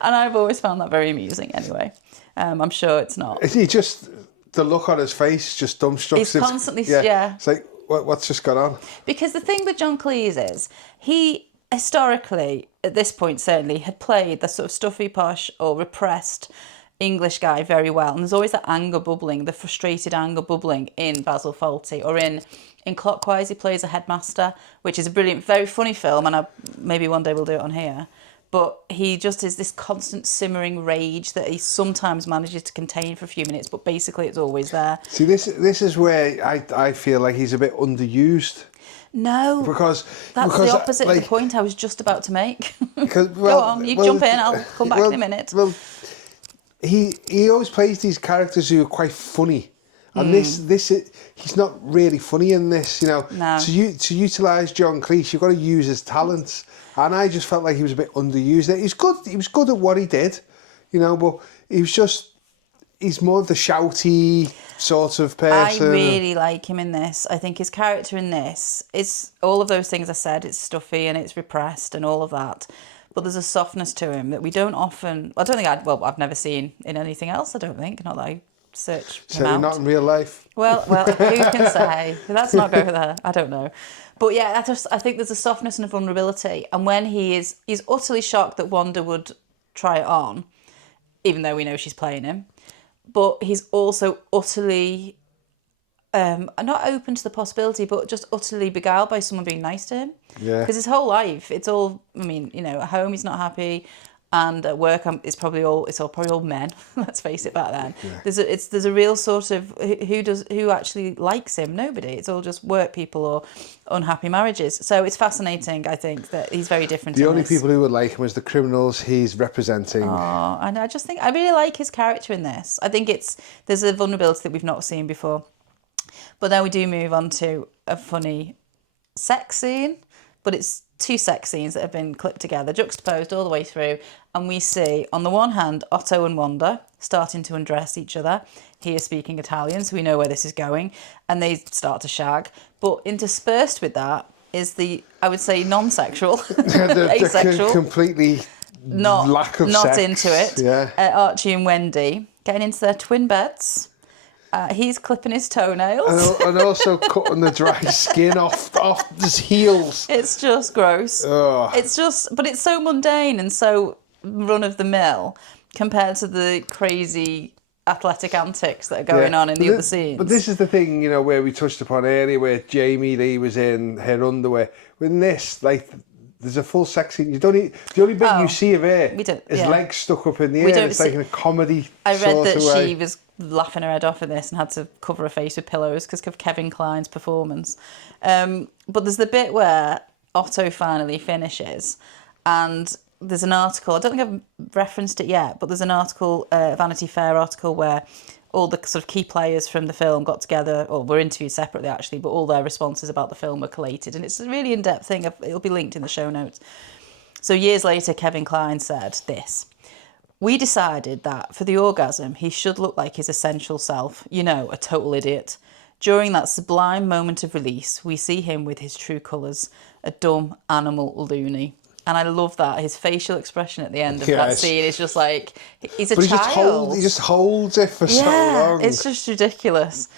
And I've always found that very amusing anyway. I'm sure it's not. He just, the look on his face just dumbstruck. He's constantly, yeah. It's like, what's just gone on? Because the thing with John Cleese is, he historically, at this point certainly, had played the sort of stuffy, posh or repressed English guy very well. And there's always that anger bubbling, the frustrated anger bubbling in Basil Fawlty, or in Clockwise he plays a headmaster, which is a brilliant, very funny film, and maybe one day we'll do it on here. But he just is this constant simmering rage that he sometimes manages to contain for a few minutes, but basically it's always there. See, this is where I feel like he's a bit underused. No, because the opposite of the point I was just about to make. Because, Go on, jump in, I'll come back in a minute. Well, he always plays these characters who are quite funny. And he's not really funny in this, you know. No. To utilise John Cleese, you've got to use his talents. And I just felt like he was a bit underused. He was good at what he did, you know, but he's more the shouty sort of person. I really like him in this. I think his character in this is all of those things I said. It's stuffy and it's repressed and all of that. But there's a softness to him that we don't often... I've never seen in anything else, I don't think. Not that I search him out. Not in real life? Well, who can say? Let's not go there. I don't know. But yeah, I think there's a softness and a vulnerability. And when he's utterly shocked that Wanda would try it on, even though we know she's playing him. But he's also utterly not open to the possibility, but just utterly beguiled by someone being nice to him. Yeah. Because his whole life, it's all. I mean, at home he's not happy, and at work it's probably all men. Let's face it. Back then, there's a real sort of who actually likes him. Nobody. It's all just work people or unhappy marriages. So it's fascinating. I think that he's very different. The only people who would like him is the criminals he's representing. Oh, and I just think I really like his character in this. I think there's a vulnerability that we've not seen before. But then we do move on to a funny sex scene, but it's two sex scenes that have been clipped together, juxtaposed all the way through, and we see, on the one hand, Otto and Wanda starting to undress each other. He is speaking Italian, so we know where this is going, and they start to shag. But interspersed with that is I would say, non-sexual, asexual, completely lack of not sex. into it. Yeah. Archie and Wendy getting into their twin beds. He's clipping his toenails. And also cutting the dry skin off his heels. It's just gross. Ugh. But it's so mundane and so run of the mill compared to the crazy athletic antics that are going on in the other scenes. But this is the thing, where we touched upon earlier, where Jamie Lee was in her underwear. With this, there's a full sex scene. The only bit you see of her is legs stuck up in the air. It's like in a comedy I read that way. she was laughing her head off at this and had to cover her face with pillows because of Kevin Kline's performance. But there's the bit where Otto finally finishes, and there's an article, I don't think I've referenced it yet, but there's an article, Vanity Fair article, where all the sort of key players from the film got together, or were interviewed separately actually, but all their responses about the film were collated, and it's a really in-depth thing. It'll be linked in the show notes. So years later, Kevin Kline said this: "We decided that for the orgasm, he should look like his essential self, a total idiot. During that sublime moment of release, we see him with his true colours, a dumb animal loony." And I love that. His facial expression at the end of that scene is just like, he's a child. He just holds it for so long. It's just ridiculous.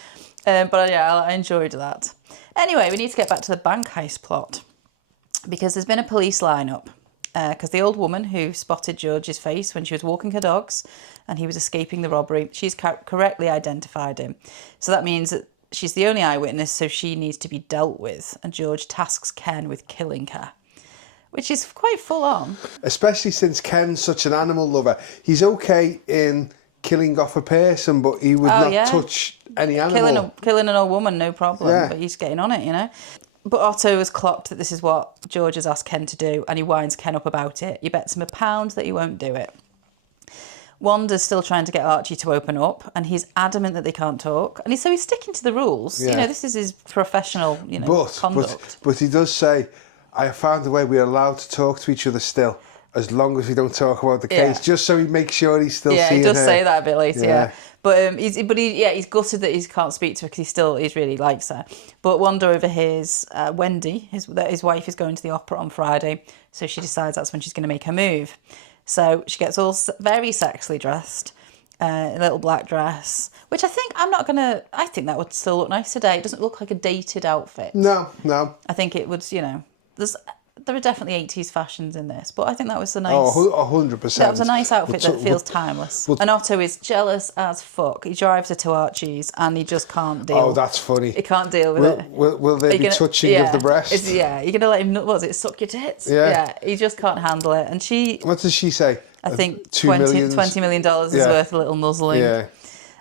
But I enjoyed that. Anyway, we need to get back to the bank heist plot, because there's been a police lineup. Because the old woman who spotted George's face when she was walking her dogs and he was escaping the robbery, she's correctly identified him. So that means that she's the only eyewitness, so she needs to be dealt with. And George tasks Ken with killing her, which is quite full on. Especially since Ken's such an animal lover. He's okay in killing off a person, but he would not touch any animal. Killing an old woman, no problem. But he's getting on it, But Otto has clocked that this is what George has asked Ken to do, and he winds Ken up about it. He bets him £1 that he won't do it. Wanda's still trying to get Archie to open up, and he's adamant that they can't talk. And so he's sticking to the rules. Yeah. This is his professional, conduct. But he does say, "I have found a way we're allowed to talk to each other still, as long as we don't talk about the case," just so he makes sure he's still seeing her. Yeah, he does say that a bit later, But he's gutted that he can't speak to her because he really likes her. But Wanda overhears Wendy, his wife, is going to the opera on Friday, so she decides that's when she's going to make her move. So she gets all very sexily dressed, a little black dress, which I think that would still look nice today. It doesn't look like a dated outfit. No. I think it would, there are definitely 80s fashions in this, but I think that was a nice... Oh, 100%. That was a nice outfit that feels timeless. And Otto is jealous as fuck. He drives her to Archie's and he just can't deal. Oh, that's funny. He can't deal with it. Will there be touching of the breast? You're going to let him, suck your tits? Yeah. He just can't handle it. And she... What does she say? I think $20 million is worth a little nuzzling. Yeah.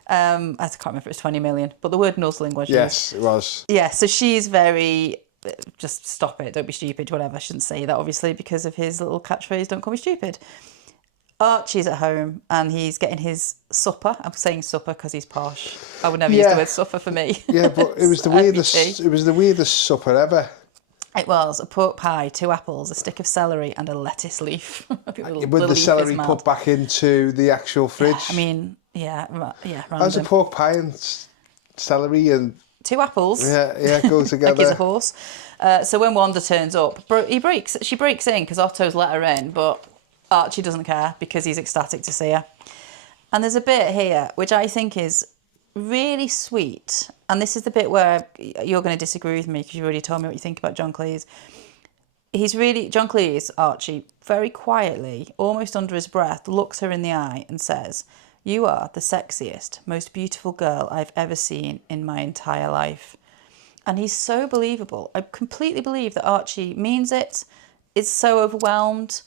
I can't remember if it was 20 million, but the word nuzzling was used. Yes, it was. Yeah, so she's very... Just stop it, don't be stupid, whatever. I shouldn't say that, obviously, because of his little catchphrase, don't call me stupid. Archie's at home and he's getting his supper. I'm saying supper because he's posh. I would never use the word supper for me. Yeah, but it was the weirdest supper ever. It was a pork pie, 2 apples, a stick of celery and a lettuce leaf. With the celery put back into the actual fridge. Random. How's a pork pie and celery and... 2 apples. Yeah, go together. Like he's a horse. So when Wanda turns up, she breaks in because Otto's let her in, but Archie doesn't care because he's ecstatic to see her. And there's a bit here which I think is really sweet, and this is the bit where you're going to disagree with me because you've already told me what you think about John Cleese. John Cleese, Archie, very quietly, almost under his breath, looks her in the eye and says, You are the sexiest, most beautiful girl I've ever seen in my entire life. And he's so believable. I completely believe that Archie means it, is so overwhelmed.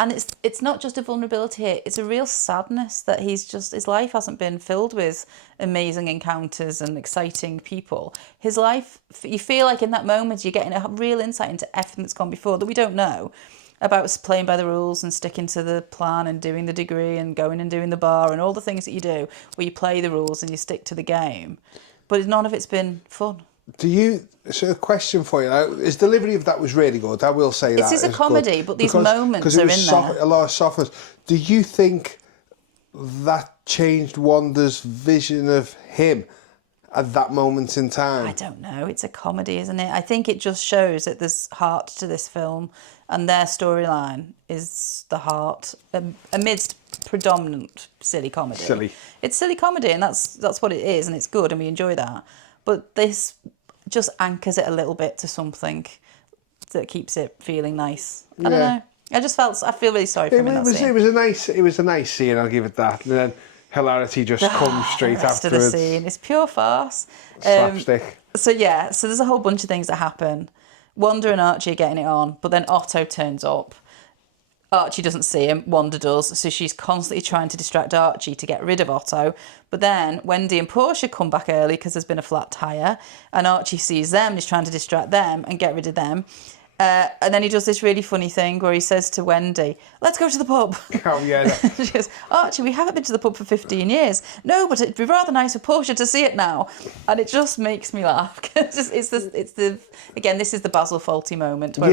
And it's not just a vulnerability here, it's a real sadness that his life hasn't been filled with amazing encounters and exciting people. His life, you feel like in that moment you're getting a real insight into everything that's gone before that we don't know, about playing by the rules and sticking to the plan and doing the degree and going and doing the bar and all the things that you do where you play the rules and you stick to the game. But none of it's been fun. So a question for you now, his delivery of that was really good, I will say that. It is a comedy, but these moments are in there. A lot of softness. Do you think that changed Wanda's vision of him at that moment in time? I don't know, it's a comedy, isn't it? I think it just shows that there's heart to this film, and their storyline is the heart amidst predominant silly comedy. It's silly comedy, and that's what it is, and it's good, and we enjoy that. But this just anchors it a little bit to something that keeps it feeling nice. I don't know. I feel really sorry for him in that scene. It was a nice scene, I'll give it that. And then hilarity just comes straight the rest afterwards. Of the scene. It's pure farce. Slapstick. So there's a whole bunch of things that happen. Wanda and Archie are getting it on, but then Otto turns up. Archie doesn't see him, Wanda does, so she's constantly trying to distract Archie to get rid of Otto. But then Wendy and Portia come back early because there's been a flat tyre, and Archie sees them and he's trying to distract them and get rid of them. And then he does this really funny thing where he says to Wendy, let's go to the pub. Oh, yeah. She goes, Archie, we haven't been to the pub for 15 years. No, but it'd be rather nice for Portia to see it now. And it just makes me laugh. This is the Basil Fawlty moment. Where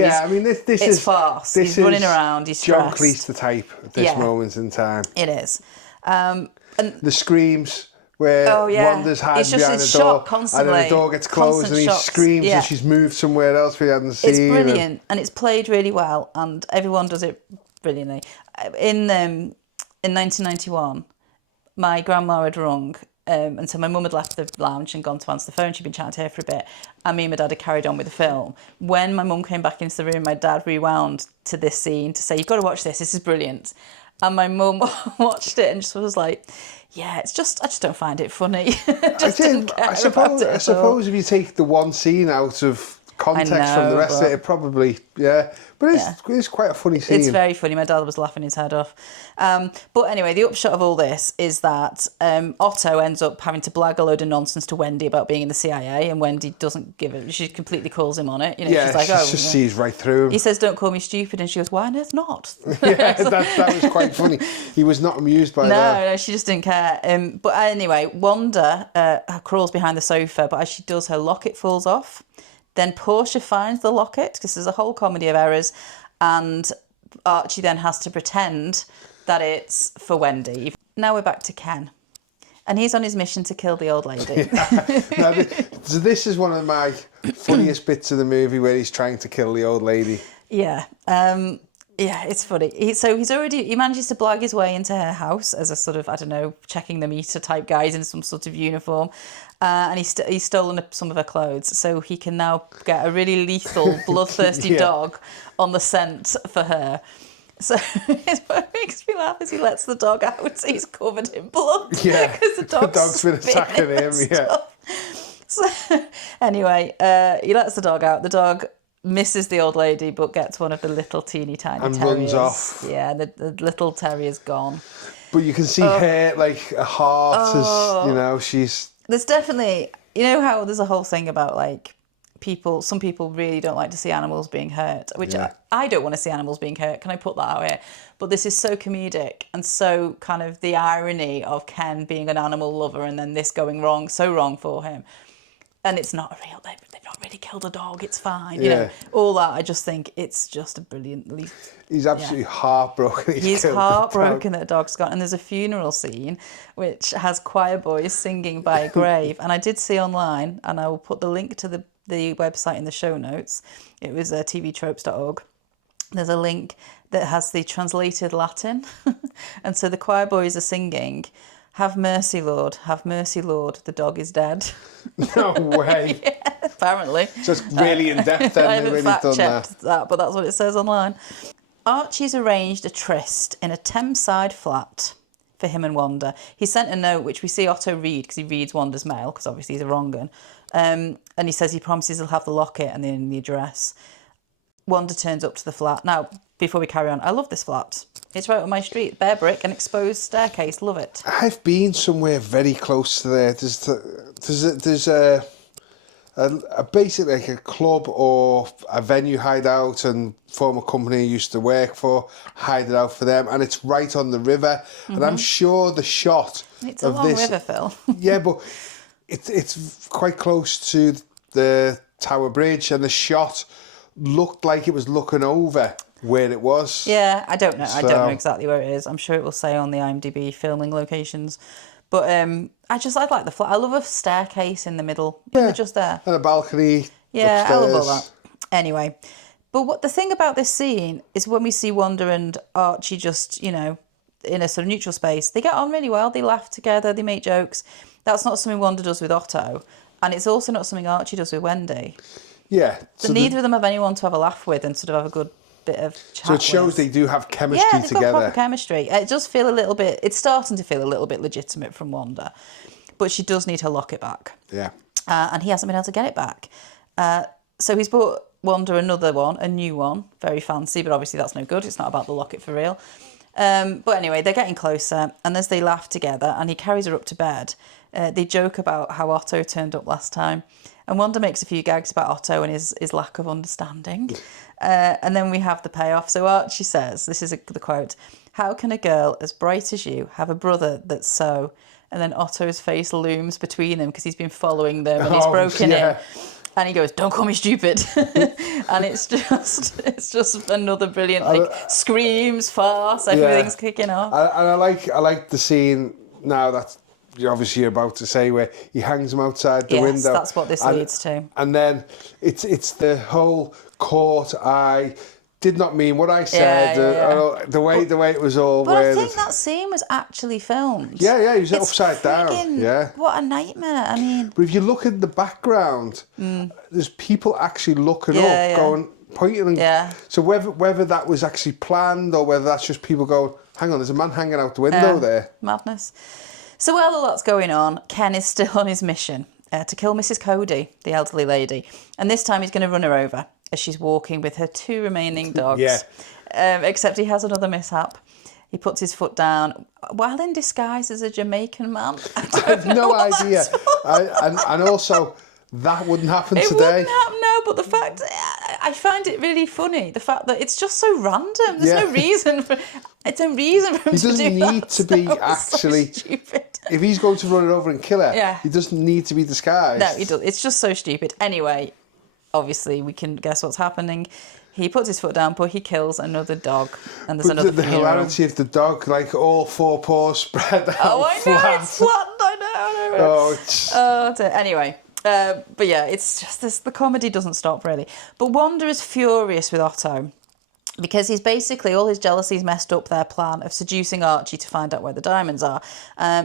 it's farce. He's running around, he's John stressed. Cleese the type at this moment in time. It is. And the screams where Wanda's hiding behind the door constantly. And then the door gets closed and he screams and she's moved somewhere else we hadn't seen. It's brilliant and it's played really well and everyone does it brilliantly. In 1991, my grandma had rung and so my mum had left the lounge and gone to answer the phone. She'd been chatting to her for a bit and me and my dad had carried on with the film. When my mum came back into the room, my dad rewound to this scene to say, you've got to watch this is brilliant. And my mum watched it and just was like, yeah, I just don't find it funny. I suppose if you take the one scene out of context from the rest of it probably, But it's quite a funny scene. It's very funny. My dad was laughing his head off. But anyway, the upshot of all this is that Otto ends up having to blag a load of nonsense to Wendy about being in the CIA, and Wendy doesn't give it. She completely calls him on it. She's like, she just sees right through him. He says, "Don't call me stupid," and she goes, "Why on earth not?" that was quite funny. He was not amused by that. No, she just didn't care. But anyway, Wanda crawls behind the sofa, but as she does, her locket falls off. Then Portia finds the locket, because there's a whole comedy of errors, and Archie then has to pretend that it's for Wendy. Now we're back to Ken, and he's on his mission to kill the old lady. So this is one of my funniest bits of the movie where he's trying to kill the old lady. Yeah, it's funny. He manages to blag his way into her house as a sort of, I don't know, checking the meter type guy in some sort of uniform. And he's stolen some of her clothes, so he can now get a really lethal, bloodthirsty dog on the scent for her. So what makes me laugh is he lets the dog out, so he's covered in blood. Yeah, because the dog's been attacking him. Yeah. So anyway, he lets the dog out. The dog misses the old lady, but gets one of the little teeny tiny and terriers. Runs off. Yeah, the little terrier's gone. But you can see her like a heart. She's. There's definitely, how there's a whole thing about like some people really don't like to see animals being hurt, which I don't want to see animals being hurt. Can I put that out here? But this is so comedic and so kind of the irony of Ken being an animal lover and then this going wrong, so wrong for him. And it's not real. They've not really killed a dog. It's fine. All that. I just think it's just a brilliantly. He's absolutely heartbroken. He's heartbroken that a dog's gone. And there's a funeral scene which has choir boys singing by a grave. And I did see online, and I will put the link to the website in the show notes. It was tvtropes.org. There's a link that has the translated Latin. And so the choir boys are singing, "Have mercy, Lord, the dog is dead." No way. Yeah, apparently. Just really in depth then. I haven't fact-checked that, but that's what it says online. Archie's arranged a tryst in a Thameside flat. for him and Wanda. He sent a note, which we see Otto read, because he reads Wanda's mail, because obviously he's a wrong un. And he says he promises he'll have the locket and then the address. Wanda turns up to the flat. Now, before we carry on, I love this flat. It's right on my street. Bare brick, an exposed staircase. Love it. I've been somewhere very close to there. There's basically like a club or a venue hideout, and former company I used to work for hide it out for them, and it's right on the river. And I'm sure the shot It's a of long this, river, Phil. yeah, but it's quite close to the Tower Bridge, and the shot looked like it was looking over where it was. Yeah, I don't know. I don't know exactly where it is. I'm sure it will say on the IMDb filming locations. But I like the flat. I love a staircase in the middle. Yeah. They're just there. And a balcony. Yeah, upstairs. I love all that. Anyway, but what the thing about this scene is when we see Wanda and Archie just, in a sort of neutral space, they get on really well. They laugh together. They make jokes. That's not something Wanda does with Otto. And it's also not something Archie does with Wendy. Yeah. So neither of them have anyone to have a laugh with and sort of have a good bit of chat. So it shows with. They do have chemistry yeah, they've together. got proper chemistry. It does feel it's starting to feel a little bit legitimate from Wanda. But she does need her locket back. Yeah. And he hasn't been able to get it back. So he's bought Wanda another one, a new one, very fancy, but obviously that's no good. It's not about the locket for real. But anyway, they're getting closer, and as they laugh together, and he carries her up to bed, they joke about how Otto turned up last time. And Wanda makes a few gags about Otto and his lack of understanding. And then we have the payoff. So Archie says, this is the quote, "How can a girl as bright as you have a brother that's so..." And then Otto's face looms between them because he's been following them and he's broken in. And he goes, "Don't call me stupid." And it's just another brilliant, screams, farce, everything's kicking off. And I like the scene now that you're about to say, where he hangs him outside the window. Yes, that's what this leads to. And then it's the whole court. I did not mean what I said. The way it was all. But I think that scene was actually filmed. Yeah, he was upside down. Yeah. What a nightmare. I mean. But if you look at the background, there's people actually looking up, going, pointing. So whether that was actually planned or whether that's just people going, "Hang on, there's a man hanging out the window there." Madness. So while all that's going on, Ken is still on his mission to kill Mrs. Cody, the elderly lady. And this time he's going to run her over as she's walking with her two remaining dogs. Except he has another mishap. He puts his foot down while in disguise as a Jamaican man. I have no idea. And also, that wouldn't happen today. It wouldn't happen, no, but the fact, I find it really funny, the fact that it's just so random. There's no reason for him to do that. He doesn't need to be actually... So stupid. If he's going to run her over and kill her, he doesn't need to be disguised. No, he does. It's just so stupid. Anyway, obviously, we can guess what's happening. He puts his foot down, but he kills another dog, and there's another funeral. The hilarity of the dog, like all four paws spread out. Oh, I know, it's flattened. I know. Anyway. But yeah, it's just this. The comedy doesn't stop really. But Wanda is furious with Otto because he's basically, all his jealousy's messed up their plan of seducing Archie to find out where the diamonds are.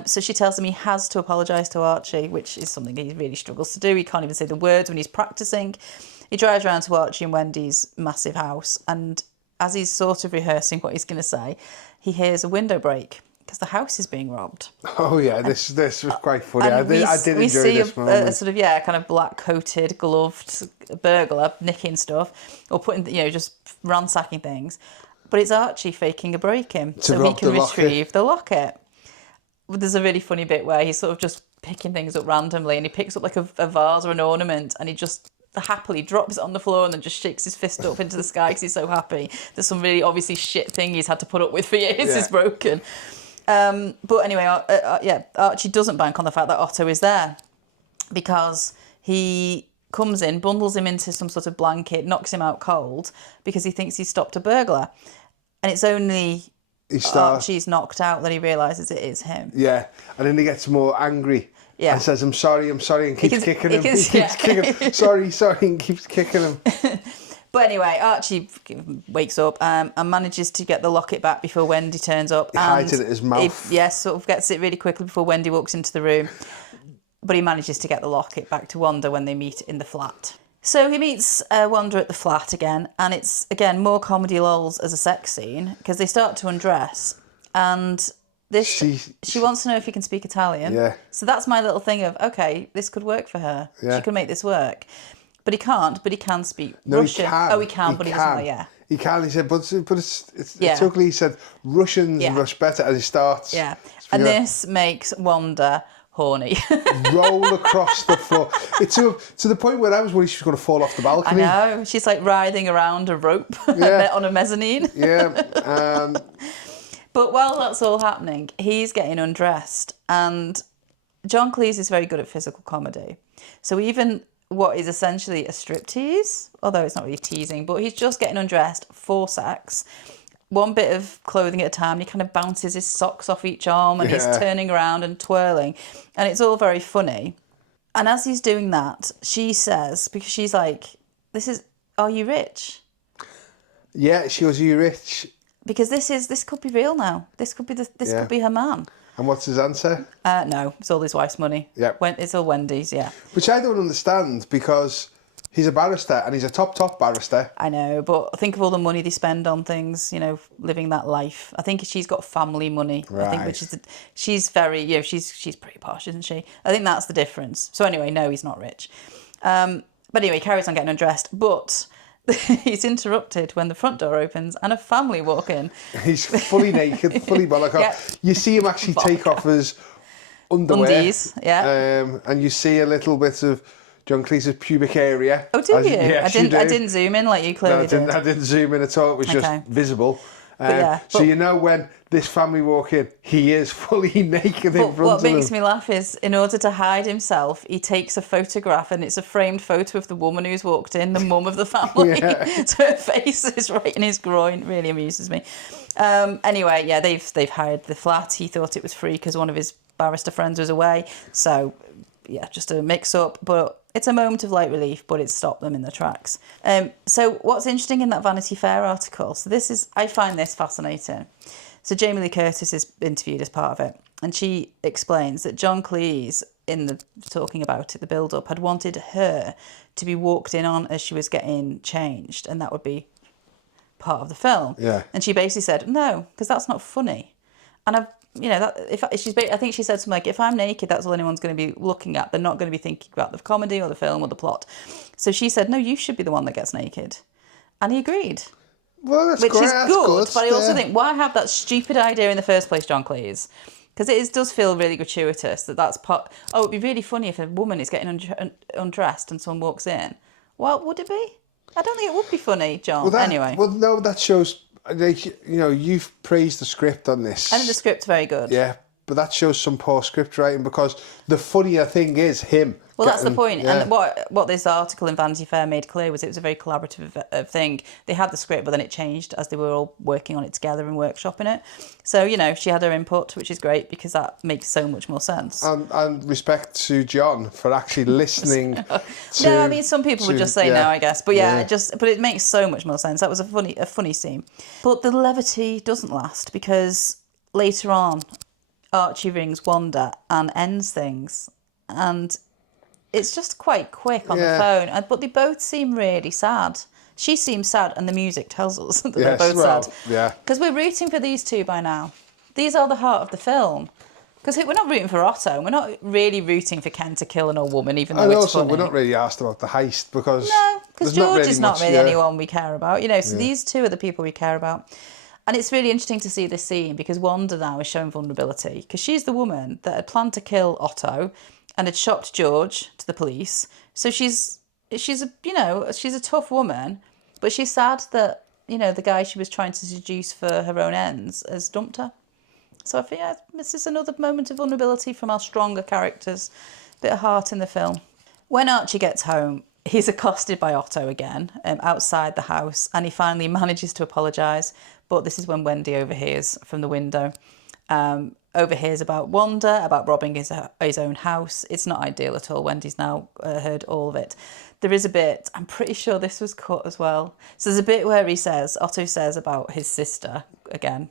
So she tells him he has to apologise to Archie, which is something he really struggles to do. He can't even say the words when he's practising. He drives around to Archie and Wendy's massive house, and as he's sort of rehearsing what he's going to say, he hears a window break because the house is being robbed. Oh yeah, this was quite funny. I did enjoy this moment. We see a sort of kind of black coated, gloved burglar nicking stuff or putting just ransacking things, but it's Archie faking a break-in so he can retrieve the locket. There's a really funny bit where he's sort of just picking things up randomly, and he picks up like a vase or an ornament, and he just happily drops it on the floor and then just shakes his fist up into the sky because he's so happy. There's some really obviously shit thing he's had to put up with for years is broken. But anyway, Archie doesn't bank on the fact that Otto is there because he comes in, bundles him into some sort of blanket, knocks him out cold because he thinks he's stopped a burglar. And it's only Archie's knocked out that he realises it is him. Yeah, and then he gets more angry. Yeah. And says, I'm sorry, and keeps kicking him. He keeps kicking him. Sorry, and keeps kicking him. But anyway, Archie wakes up and manages to get the locket back before Wendy turns up. He hides it in his mouth. Sort of gets it really quickly before Wendy walks into the room. But he manages to get the locket back to Wanda when they meet in the flat. So he meets Wanda at the flat again, and it's, again, more comedy lols as a sex scene, because they start to undress, and She wants to know if he can speak Italian. Yeah. So that's my little thing of, okay, this could work for her. Yeah. She can make this work. But he can't, but he can speak Russian. He can. Oh, he can, but he doesn't know, yeah. He can, he said, but it's ugly. He said, Russians rush better as he starts. Yeah. And this makes Wanda horny. Roll across the floor. It's to the point where I was worried she was going to fall off the balcony. I know. She's like writhing around a rope on a mezzanine. Yeah. But while that's all happening, he's getting undressed. And John Cleese is very good at physical comedy. So even what is essentially a striptease, although it's not really teasing, but he's just getting undressed for sex. One bit of clothing at a time, and he kind of bounces his socks off each arm and he's turning around and twirling. And it's all very funny. And as he's doing that, she says, because she's like, are you rich? Yeah, she goes, are you rich? Because this could be real now. This could be her man. And what's his answer? No, it's all his wife's money. Yeah. It's all Wendy's, yeah. Which I don't understand because he's a barrister and he's a top barrister. I know, but think of all the money they spend on things, living that life. I think she's got family money. Right. I think she's very, she's pretty posh, isn't she? I think that's the difference. So anyway, no, he's not rich. But anyway, he carries on getting undressed. But he's interrupted when the front door opens and a family walk in. He's fully naked, fully bollock off. Yeah. You see him actually take off his underwear. Undies, yeah. And you see a little bit of John Cleese's pubic area. Oh, did you? Yeah, I didn't zoom in like you clearly did. I didn't zoom in at all. It was just visible. So you know when this family walk in, he is fully naked in front of them. What makes me laugh is, in order to hide himself, he takes a photograph and it's a framed photo of the woman who's walked in, the mum of the family. So her face is right in his groin. It really amuses me. Anyway, yeah, they've hired the flat. He thought it was free because one of his barrister friends was away. So, yeah, just a mix-up. But it's a moment of light relief, but it stopped them in their tracks. So what's interesting in that Vanity Fair article, I find this fascinating. So Jamie Lee Curtis is interviewed as part of it, and she explains that John Cleese, talking about it, the build-up, had wanted her to be walked in on as she was getting changed, and that would be part of the film. Yeah. And she basically said, no, because that's not funny. And I think she said something like, if I'm naked, that's all anyone's going to be looking at. They're not going to be thinking about the comedy or the film or the plot. So she said, no, you should be the one that gets naked. And he agreed. Well, that's Which great. is That's good, but I also think, why have that stupid idea in the first place, John Cleese? Because it does feel really gratuitous that's part. Oh, it'd be really funny if a woman is getting undressed and someone walks in. Well, would it be? I don't think it would be funny, John. Anyway. Well, no, that shows. You've praised the script on this. I think the script's very good. Yeah, but that shows some poor script writing because the funnier thing is him. Well, that's the point. Yeah. And what this article in Vanity Fair made clear was it was a very collaborative thing. They had the script, but then it changed as they were all working on it together and workshopping it. So, she had her input, which is great because that makes so much more sense. And respect to John for actually listening to... No, I mean, some people would just say no, I guess. But but it makes so much more sense. That was a funny scene. But the levity doesn't last because later on, Archie rings Wanda and ends things. And it's just quite quick on the phone. But they both seem really sad. She seems sad, and the music tells us that they're both sad. Yeah. Because we're rooting for these two by now. These are the heart of the film. Because we're not rooting for Otto. We're not really rooting for Ken to kill an old woman, even though it's funny. We're not really asked about the heist because... No, because George is not really anyone we care about. So these two are the people we care about. And it's really interesting to see this scene because Wanda now is showing vulnerability. Because she's the woman that had planned to kill Otto and had shocked George to the police. So she's a tough woman, but she's sad that, the guy she was trying to seduce for her own ends has dumped her. So I think this is another moment of vulnerability from our stronger characters. Bit of heart in the film. When Archie gets home, he's accosted by Otto again outside the house, and he finally manages to apologise. But this is when Wendy overhears from the window. Overhears about Wanda, about robbing his own house. It's not ideal at all. Wendy's now heard all of it. There is a bit, I'm pretty sure this was cut as well. So there's a bit where Otto says about his sister, again,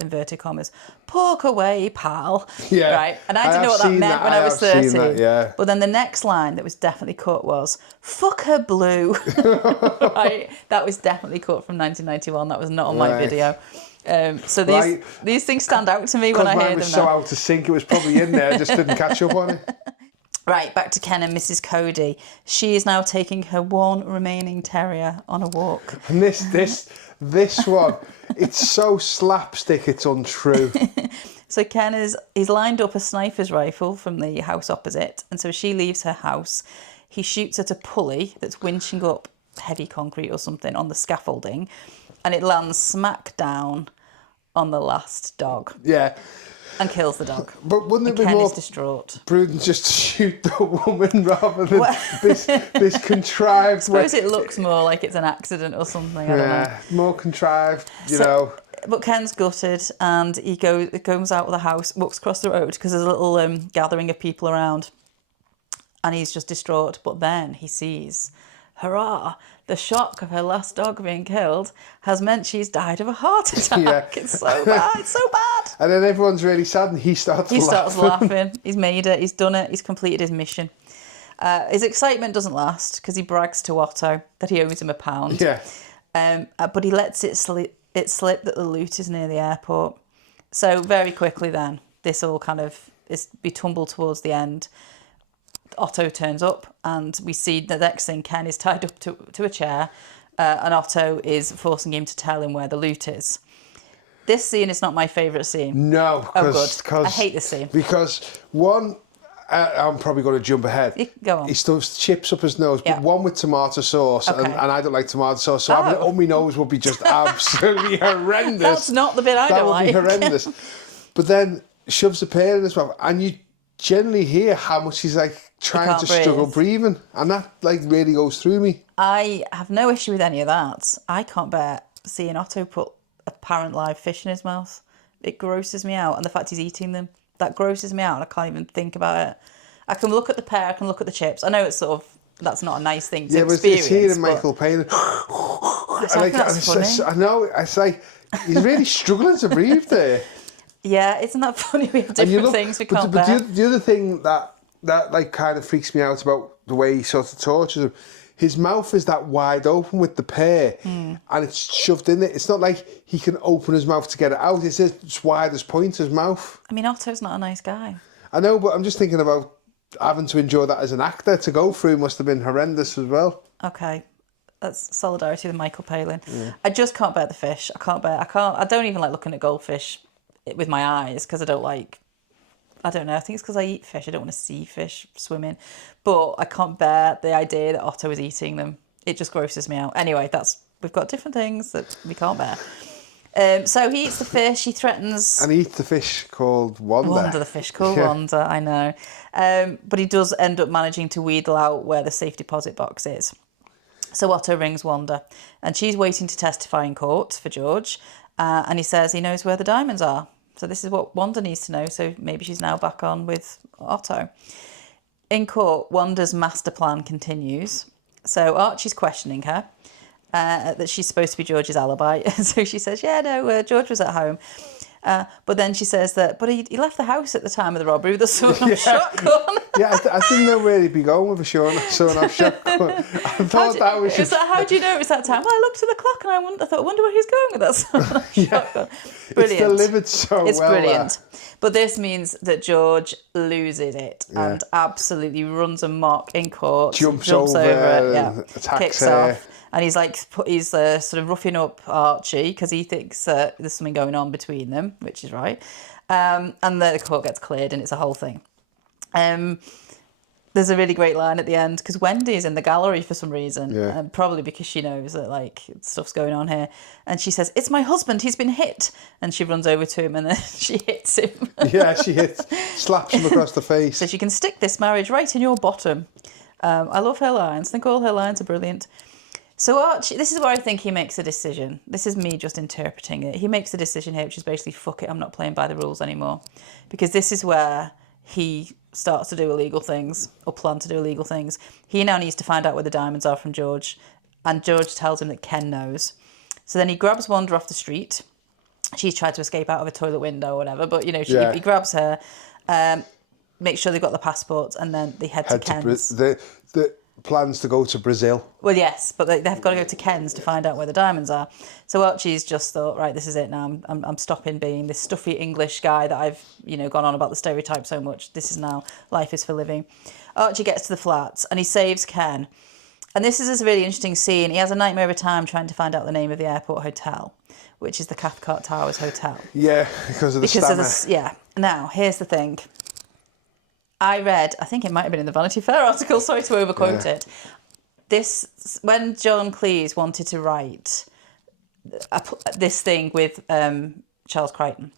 inverted commas, pork away, pal. Yeah. Right? And I didn't know what that meant when I was 13. Yeah. But then the next line that was definitely cut was, fuck her blue. Right? That was definitely cut from 1991. That was not on my video. So these things stand out to me when I hear them. Mine was so out of sync, it was probably in there. I just didn't catch up on it. Right, back to Ken and Mrs. Cody. She is now taking her one remaining terrier on a walk. And this one, it's so slapstick, it's untrue. So Ken he's lined up a sniper's rifle from the house opposite, and so she leaves her house. He shoots at a pulley that's winching up heavy concrete or something on the scaffolding, and it lands smack down on the last dog. Yeah. And kills the dog. But wouldn't it be Ken more is distraught. prudent just to shoot the woman rather than this contrived... I suppose it looks more like it's an accident or something. I don't know. More contrived, you know. But Ken's gutted, and he goes out of the house, walks across the road because there's a little gathering of people around, and he's just distraught. But then he sees, hurrah! The shock of her last dog being killed has meant she's died of a heart attack. Yeah. It's so bad. It's so bad. And then everyone's really sad, and he starts laughing. He's made it. He's done it. He's completed his mission. His excitement doesn't last because he brags to Otto that he owes him £1. Yeah. But he lets it slip that the loot is near the airport. So very quickly then, this all kind of be tumbled towards the end. Otto turns up, and we see the next thing, Ken is tied up to a chair, and Otto is forcing him to tell him where the loot is. This scene is not my favourite scene. No, because I hate this scene. Because one, I'm probably going to jump ahead. Go on. He stuffs chips up his nose, but one with tomato sauce, okay. and I don't like tomato sauce, so having it on my nose would be just absolutely horrendous. That's not the bit I don't like. That would be horrendous. But then shoves a pear in his mouth, and you generally hear how much he's like trying to struggle breathing, and that like really goes through me. I have no issue with any of that. I can't bear seeing Otto put apparent live fish in his mouth. It grosses me out, and the fact he's eating them, that grosses me out, and I can't even think about it. I can look at the pear, I can look at the chips. I know it's sort of, that's not a nice thing to experience. Yeah, but it's hearing Michael Palin. I know, it's like he's really struggling to breathe there. Yeah, isn't that funny? We have different things we can't bear. But the other thing that like kind of freaks me out about the way he sort of tortures him, his mouth is that wide open with the pear, and it's shoved in it. It's not like he can open his mouth to get it out. It's as wide as Pointer's mouth. I mean, Otto's not a nice guy. I know, but I'm just thinking about having to endure that as an actor. To go through must have been horrendous as well. Okay. That's solidarity with Michael Palin. Yeah. I just can't bear the fish. I don't even like looking at goldfish with my eyes because I don't know, I think it's because I eat fish. I don't want to see fish swimming. But I can't bear the idea that Otto is eating them. It just grosses me out. Anyway, we've got different things that we can't bear. So he eats the fish, he threatens... And he eats the fish called Wanda. The fish called Wanda, I know. But he does end up managing to wheedle out where the safe deposit box is. So Otto rings Wanda, and she's waiting to testify in court for George, and he says he knows where the diamonds are. So this is what Wanda needs to know, so maybe she's now back on with Otto. In court, Wanda's master plan continues. So Archie's questioning her, that she's supposed to be George's alibi. So she says, George was at home. But then she says that, but he left the house at the time of the robbery with a sawn-off shotgun. I didn't know where he'd be going with a sawn-off shotgun. I thought that was just... How do you know it was that time? Well, I looked at the clock and I wonder where he's going with that sawn-off shotgun. Brilliant. It's delivered so well. It's brilliant. But this means that George loses it and absolutely runs amok in court. Jumps over it, attacks her. Off. And he's sort of roughing up Archie because he thinks there's something going on between them, which is right. And the court gets cleared and it's a whole thing. There's a really great line at the end because Wendy's in the gallery for some reason, probably because she knows that stuff's going on here. And she says, "It's my husband, he's been hit." And she runs over to him and then she hits him. Slaps him across the face. So she can stick this marriage right in your bottom. I love her lines. I think all her lines are brilliant. So Archie, this is where I think he makes a decision. This is me just interpreting it. He makes a decision here, which is basically, fuck it, I'm not playing by the rules anymore. Because this is where he starts to do illegal things, or plan to do illegal things. He now needs to find out where the diamonds are from George. And George tells him that Ken knows. So then he grabs Wanda off the street. She's tried to escape out of a toilet window or whatever, but, he grabs her, makes sure they've got the passports, and then they head to Ken's. plans to go to Brazil. Well, yes, but they've got to go to Ken's to find out where the diamonds are. So Archie's just thought, right, this is it now. I'm stopping being this stuffy English guy that I've, gone on about the stereotype so much. This is now, life is for living. Archie gets to the flats and he saves Ken. And this is this really interesting scene. He has a nightmare every time trying to find out the name of the airport hotel, which is the Cathcart Towers Hotel. Yeah, because of the stammer. Yeah. Now, here's the thing. I read, I think it might have been in the Vanity Fair article, sorry to overquote it. When John Cleese wanted to write this thing with Charles Chrichton,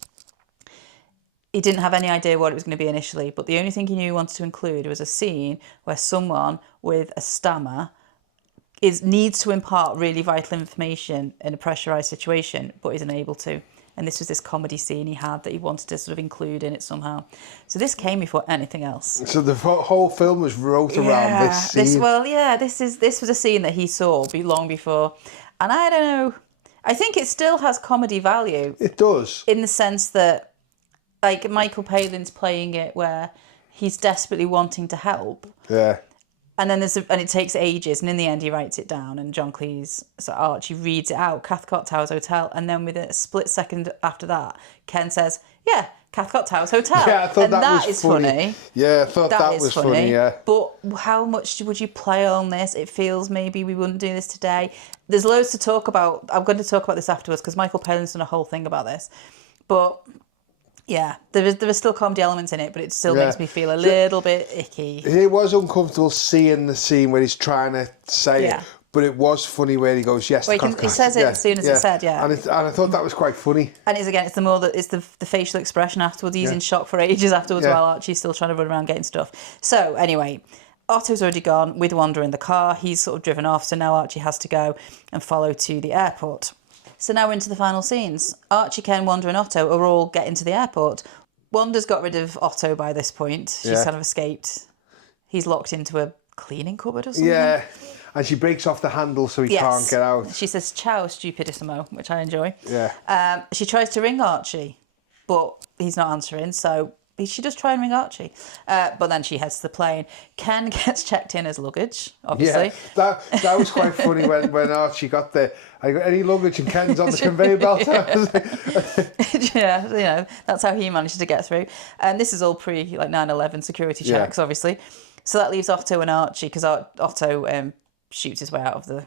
he didn't have any idea what it was going to be initially, but the only thing he knew he wanted to include was a scene where someone with a stammer needs to impart really vital information in a pressurised situation, but isn't able to. And this was this comedy scene he had that he wanted to sort of include in it somehow. So this came before anything else. So the whole film was wrote around this scene. This was a scene that he saw long before. And I don't know, I think it still has comedy value. It does. In the sense that, like, Michael Palin's playing it where he's desperately wanting to help. Yeah. And then and it takes ages, and in the end he writes it down, and John Cleese, so Archie reads it out, Cathcart Towers Hotel, and then with a split second after that, Ken says, yeah, Cathcart Towers Hotel. Yeah, I thought and that was funny. Yeah, I thought that was funny, yeah. But how much would you play on this? It feels maybe we wouldn't do this today. There's loads to talk about. I'm going to talk about this afterwards, because Michael Palin's done a whole thing about this. But yeah, there is still comedy elements in it, but it still makes me feel a little bit icky. It was uncomfortable seeing the scene where he's trying to say it, but it was funny where he goes, yes, well, he says it as soon as it's said, And I thought that was quite funny. And it's the facial expression afterwards. He's in shock for ages afterwards while Archie's still trying to run around getting stuff. So anyway, Otto's already gone with Wanda in the car. He's sort of driven off, so now Archie has to go and follow to the airport. So now we're into the final scenes. Archie, Ken, Wanda and Otto are all getting to the airport. Wanda's got rid of Otto by this point. She's kind of escaped. He's locked into a cleaning cupboard or something. Yeah, and she breaks off the handle so he can't get out. She says, ciao, stupidissimo, which I enjoy. Yeah. She tries to ring Archie, but he's not answering, so she does try and ring Archie. But then she heads to the plane. Ken gets checked in as luggage, obviously. Yeah, that was quite funny when Archie got there. I got any luggage and Ken's on the conveyor belt. Yeah, that's how he managed to get through. And this is all pre 9/11 security checks, obviously. So that leaves Otto and Archie, because Otto shoots his way out of the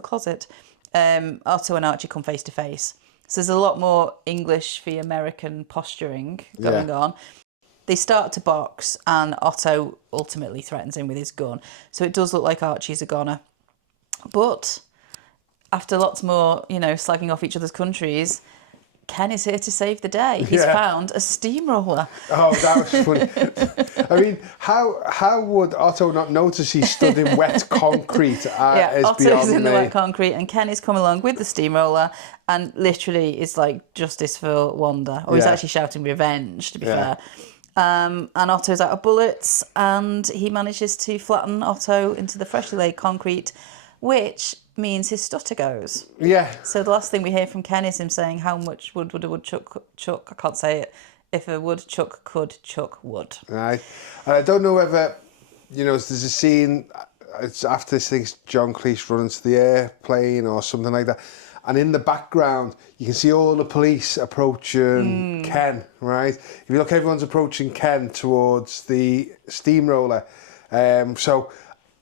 closet. Otto and Archie come face to face. So there's a lot more English v American posturing going on. They start to box, and Otto ultimately threatens him with his gun. So it does look like Archie's a goner. But after lots more, slagging off each other's countries, Ken is here to save the day. He's found a steamroller. Oh, that was funny. I mean, how would Otto not notice he stood in wet concrete? Otto's in the wet concrete, and Ken is coming along with the steamroller, and literally is like justice for Wanda. Or he's actually shouting revenge, to be fair. And Otto's out of bullets, and he manages to flatten Otto into the freshly laid concrete, which means his stutter goes. Yeah. So the last thing we hear from Ken is him saying, how much wood would a woodchuck chuck? I can't say it. If a woodchuck could chuck wood. Right. And I don't know whether, there's a scene, it's after this thing's John Cleese running to the airplane or something like that. And in the background, you can see all the police approaching Ken, right? If you look, everyone's approaching Ken towards the steamroller. So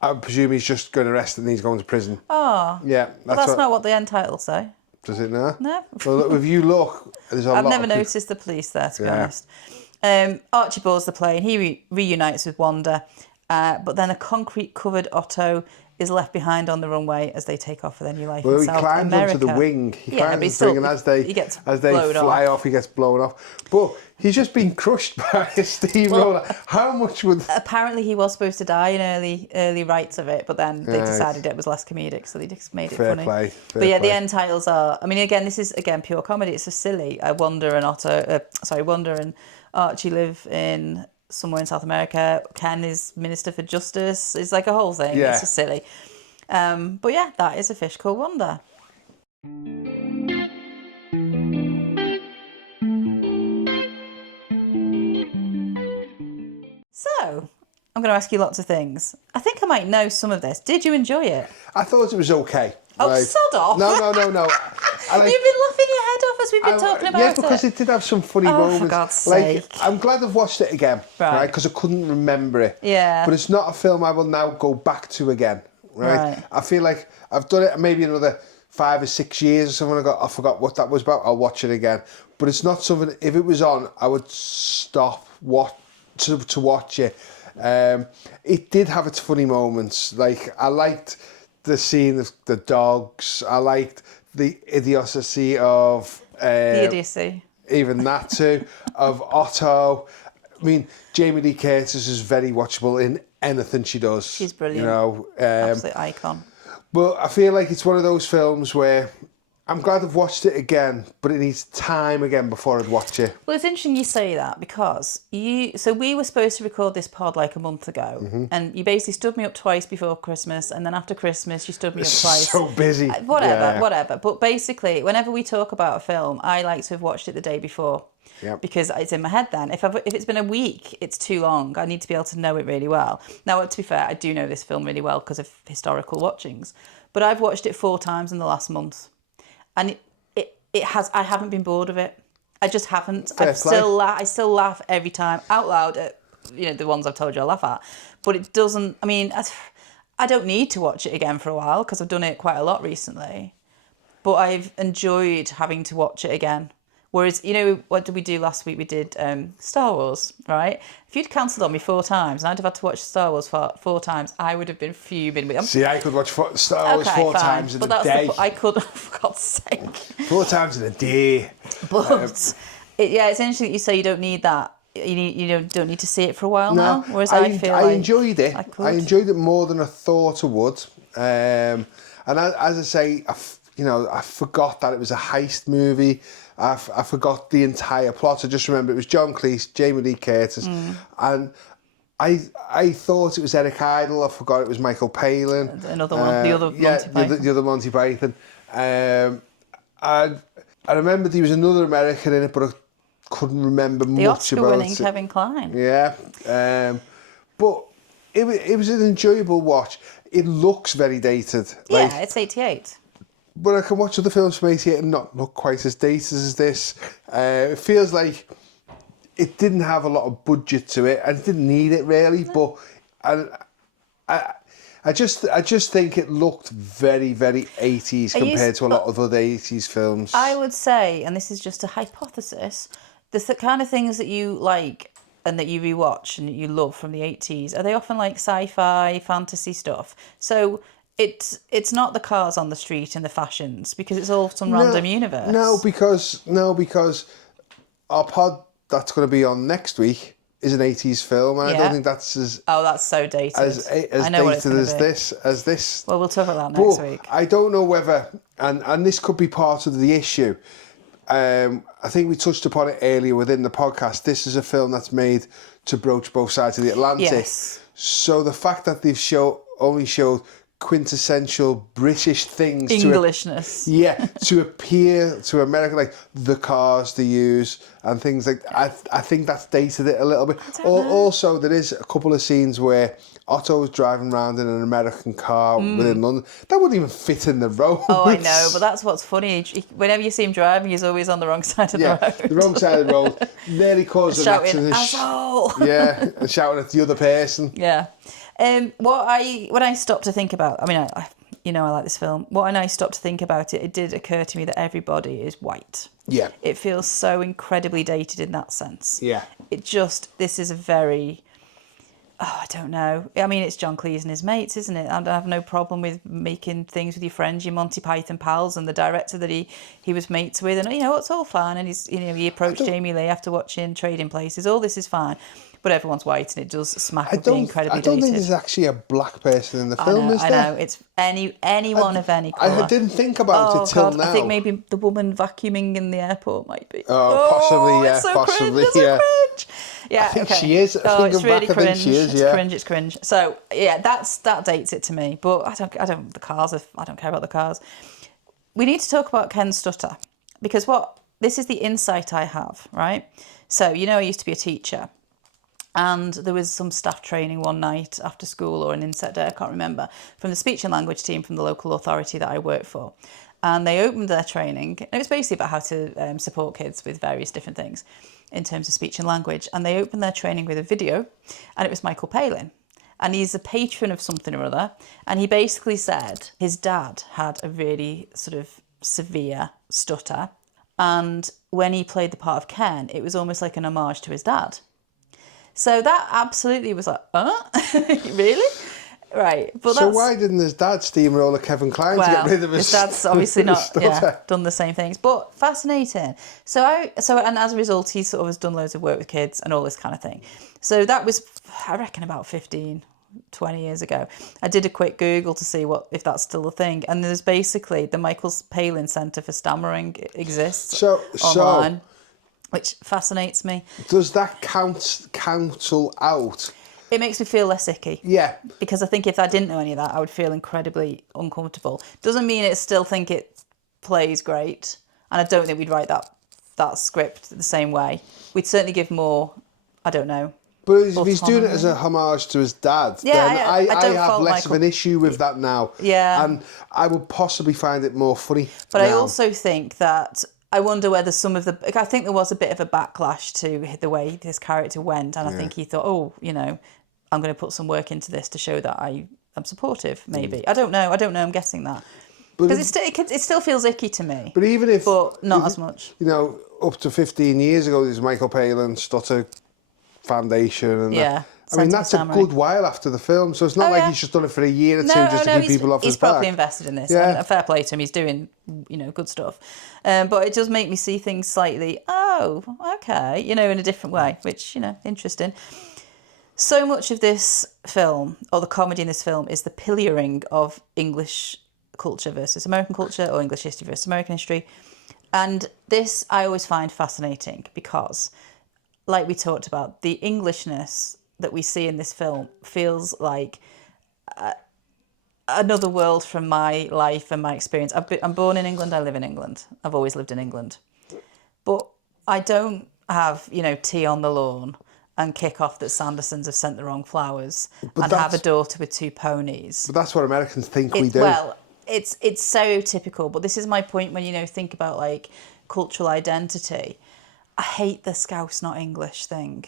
I presume he's just going to arrest and he's going to prison. Oh. Yeah. That's not what the end titles say. Does it now? No. Well, if you look, there's a lot I've never noticed the police there, to be honest. Archie boards the plane. He reunites with Wanda. But then a concrete-covered Otto is left behind on the runway as they take off for their new life in South America. Well, he climbs onto the wing. He climbs the wing, and as they fly off, he gets blown off. But he's just been crushed by a steamroller. How much would... Apparently he was supposed to die in early rights of it, but then they decided it was less comedic, so they just made it funny. Fair but play. The end titles are... I mean, again, this is, pure comedy. It's so silly. Wanda and Archie live in... somewhere in South America. Ken is Minister for Justice. It's like a whole thing. It's just silly. But yeah, that is A Fish Called Wanda. So, I'm going to ask you lots of things. I think I might know some of this. Did you enjoy it? I thought it was okay. Oh, sod off. No. You've been laughing your head off as we've been talking about it. Yeah, because it did have some funny moments. For God's sake. I'm glad I've watched it again, right? Because I couldn't remember it. Yeah. But it's not a film I will now go back to again, right? I feel like I've done it maybe another 5 or 6 years or something. I forgot what that was about. I'll watch it again. But it's not something, if it was on, I would stop to watch it. It did have its funny moments. Like, I liked the scene of the dogs. I liked the idiocy of... the idiocy. Even that too, of Otto. I mean, Jamie Lee Curtis is very watchable in anything she does. She's brilliant. You know, absolute icon. But I feel like it's one of those films where I'm glad I've watched it again, but it needs time again before I'd watch it. Well, it's interesting you say that because so we were supposed to record this pod like a month ago, and you basically stood me up twice before Christmas, and then after Christmas you stood me up twice. So busy. Whatever. But basically, whenever we talk about a film, I like to have watched it the day before. Yep. Because it's in my head then. If it's been a week, it's too long. I need to be able to know it really well. Now, to be fair, I do know this film really well because of historical watchings. But I've watched it 4 times in the last month. And I haven't been bored of it. I just haven't. I still laugh every time out loud at the ones I've told you I laugh at. But it doesn't. I mean, I don't need to watch it again for a while because I've done it quite a lot recently. But I've enjoyed having to watch it again. Whereas, what did we do last week? We did Star Wars, right? If you'd cancelled on me 4 times and I'd have had to watch Star Wars 4 times, I would have been fuming. See, I could watch Star Wars 4 times in a day. I could, for God's sake. 4 times in a day. But, it's interesting that you say you don't need that. You don't need to see it for a while now. Whereas I feel like I enjoyed it. I enjoyed it more than I thought I would. And as I say, I forgot that it was a heist movie. I forgot the entire plot. I just remember it was John Cleese, Jamie Lee Curtis, and I thought it was Eric Idle. I forgot it was Michael Palin. Another one, the other Monty Python. The other Monty Python. I remembered there was another American in it, but I couldn't remember much about it. The Oscar-winning Kevin Kline. Yeah, but it was an enjoyable watch. It looks very dated. Yeah, it's 88. But I can watch other films from 88 and not look quite as dated as this. It feels like it didn't have a lot of budget to it, and it didn't need it really. No. But I just think it looked very, very 80s compared to a lot of other 80s films. I would say, and this is just a hypothesis, the kind of things that you like and that you rewatch and you love from the 80s, are they often like sci-fi, fantasy stuff? So it's not the cars on the street and the fashions, because it's all some random universe. No, because our pod that's going to be on next week is an 80s film, and I don't think that's as... Oh, that's so dated. As dated as this. Well, we'll talk about that next week. I don't know whether, and this could be part of the issue. I think we touched upon it earlier within the podcast. This is a film that's made to broach both sides of the Atlantic. Yes. So the fact that they've only showed quintessential British things Englishness to appear to America, like the cars they use and things like I think that's dated it a little bit. Also, there is a couple of scenes where Otto's driving around in an American car within London. That wouldn't even fit in the road. Oh, I know, but that's what's funny. Whenever you see him driving, he's always on the wrong side of the road. The wrong side of the road. Nearly caused an accident. Asshole! Yeah, and shouting at the other person. Yeah. When I stopped to think about, I like this film. When I stopped to think about it, it did occur to me that everybody is white. Yeah. It feels so incredibly dated in that sense. Yeah. This is a very, I don't know. I mean, it's John Cleese and his mates, isn't it? And I have no problem with making things with your friends, your Monty Python pals, and the director that he was mates with, and it's all fine. And he approached Jamie Lee after watching Trading Places. All this is fine. But everyone's white, and it does smack of being incredibly dated. I don't think there's actually a black person in the film, is there? I know. It's anyone of any colour. I didn't think about it till now. I think maybe the woman vacuuming in the airport might be. Oh, possibly, yeah. It's so possibly, cringe, yeah. Cringe. Yeah, I think she is. It's really cringe. I think she is, It's cringe. So, yeah, that dates it to me. But I don't care about the cars. We need to talk about Ken Stutter, because this is the insight I have, right? So, I used to be a teacher. And there was some staff training one night after school or an inset day, I can't remember, from the speech and language team from the local authority that I work for. And they opened their training, and it was basically about how to support kids with various different things in terms of speech and language. And they opened their training with a video, and it was Michael Palin. And he's a patron of something or other. And he basically said his dad had a really sort of severe stutter. And when he played the part of Ken, it was almost like an homage to his dad. So that absolutely was like, really? Right. But so why didn't his dad steamroller Kevin Kline to get rid of his dad's obviously not done the same things. But fascinating. And as a result, he sort of has done loads of work with kids and all this kind of thing. So that was, I reckon, about 15, 20 years ago. I did a quick Google to see if that's still a thing. And there's basically the Michael Palin Centre for Stammering exists online. Which fascinates me. Does that counsel out? It makes me feel less icky. Yeah. Because I think if I didn't know any of that, I would feel incredibly uncomfortable. Doesn't mean I still think it plays great. And I don't think we'd write that script the same way. We'd certainly give more, I don't know. But if he's doing it as a homage to his dad, then I have less of an issue with that now. Yeah. And I would possibly find it more funny. But now. I also think that I wonder whether I think there was a bit of a backlash to the way this character went, and I think he thought, I'm going to put some work into this to show that I am supportive, maybe. I don't know, I'm guessing that. Because it still feels icky to me. But even not as much. You know, up to 15 years ago, there's Michael Palin Stutter Foundation. And I mean, that's a good while after the film, so it's not like he's just done it for a year or two just to keep people off his back. He's probably invested in this. Yeah. And fair play to him, he's doing, good stuff. But it does make me see things slightly, okay, in a different way, which, interesting. So much of this film, or the comedy in this film, is the pillorying of English culture versus American culture, or English history versus American history. And this I always find fascinating because, like we talked about, the Englishness that we see in this film feels like another world from my life and my experience. I'm born in England, I live in England. I've always lived in England. But I don't have, tea on the lawn and kick off that Sandersons have sent the wrong flowers and have a daughter with 2 ponies. But that's what Americans think we do. Well, it's stereotypical, but this is my point when, think about, like, cultural identity. I hate the Scouse not English thing.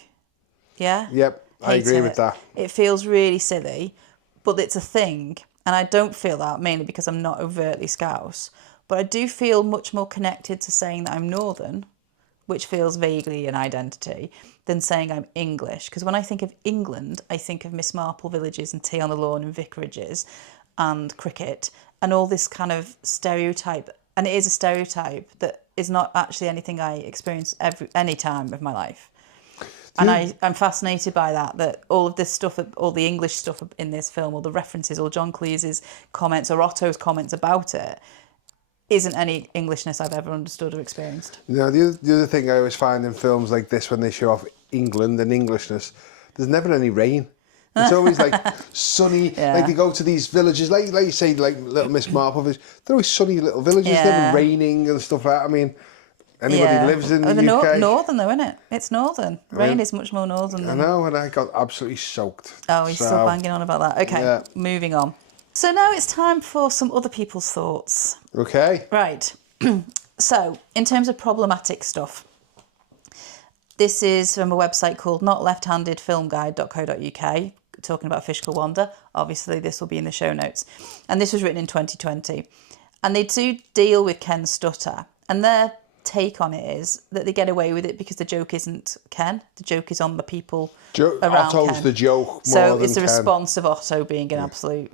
Yeah? Yep, I agree with that. It feels really silly, but it's a thing. And I don't feel that, mainly because I'm not overtly Scouse. But I do feel much more connected to saying that I'm Northern, which feels vaguely an identity, than saying I'm English. Because when I think of England, I think of Miss Marple villages and tea on the lawn and vicarages and cricket and all this kind of stereotype. And it is a stereotype that is not actually anything I experience any time of my life. And I'm fascinated by that all of this stuff, all the English stuff in this film, all the references, or John Cleese's comments or Otto's comments about it, isn't any Englishness I've ever understood or experienced. No, the other thing I always find in films like this, when they show off England and Englishness, there's never any rain. It's always like sunny, like they go to these villages, like you say, like Little Miss Marple village, they're always sunny little villages, never raining and stuff like that. I mean, anybody lives in the UK. Northern though, isn't it? It's northern. Rain is much more northern than... I know, and I got absolutely soaked. Oh, he's still banging on about that. Okay, moving on. So now it's time for some other people's thoughts. Okay. Right. So, in terms of problematic stuff, this is from a website called notleft-handedfilmguide.co.uk, talking about A Fish Called Wanda. Obviously, this will be in the show notes. And this was written in 2020. And they do deal with Ken's stutter. And their take on it is that they get away with it because the joke isn't Ken. The joke is on the people around Otto's Ken. the joke more so than it's the Ken. response of Otto being an absolute,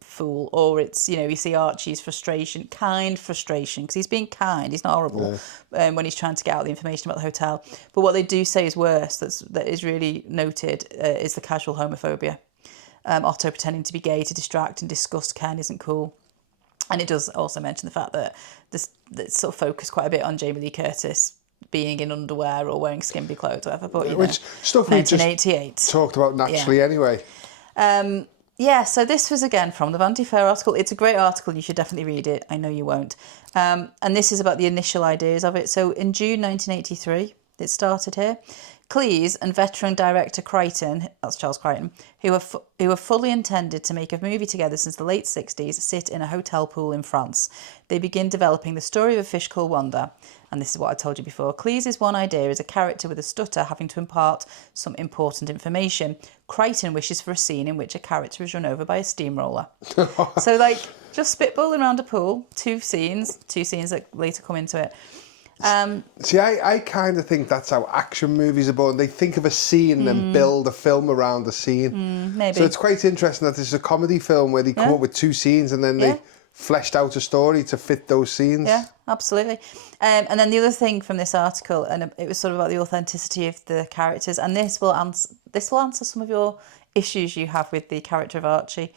fool. Or it's, you see Archie's frustration, kind frustration, because he's being kind. He's not horrible when he's trying to get out the information about the hotel. But what they do say is worse, that is really noted, is the casual homophobia. Otto pretending to be gay to distract and disgust Ken isn't cool. And it does also mention the fact that this sort of focused quite a bit on Jamie Lee Curtis being in underwear or wearing skimpy clothes or whatever. But, which stuff we just talked about naturally anyway. So this was, again, from the Vanity Fair article. It's a great article. You should definitely read it. I know you won't. And this is about the initial ideas of it. So in June 1983, It started here. Cleese and veteran director Chrichton, that's Charles Chrichton, who were fully intended to make a movie together since the late 60s, sit in a hotel pool in France. They begin developing the story of A Fish Called Wanda. And this is what I told you before. Cleese's one idea is a character with a stutter having to impart some important information. Chrichton wishes for a scene in which a character is run over by a steamroller. So, like, just spitballing around a pool, two scenes that later come into it. See, I kind of think that's how action movies are born. They think of a scene and build a film around the scene. Maybe. So it's quite interesting that this is a comedy film where they come up with two scenes and then they fleshed out a story to fit those scenes. Yeah, absolutely. And then the other thing from this article, and it was sort of about the authenticity of the characters, and this will answer some of your issues you have with the character of Archie.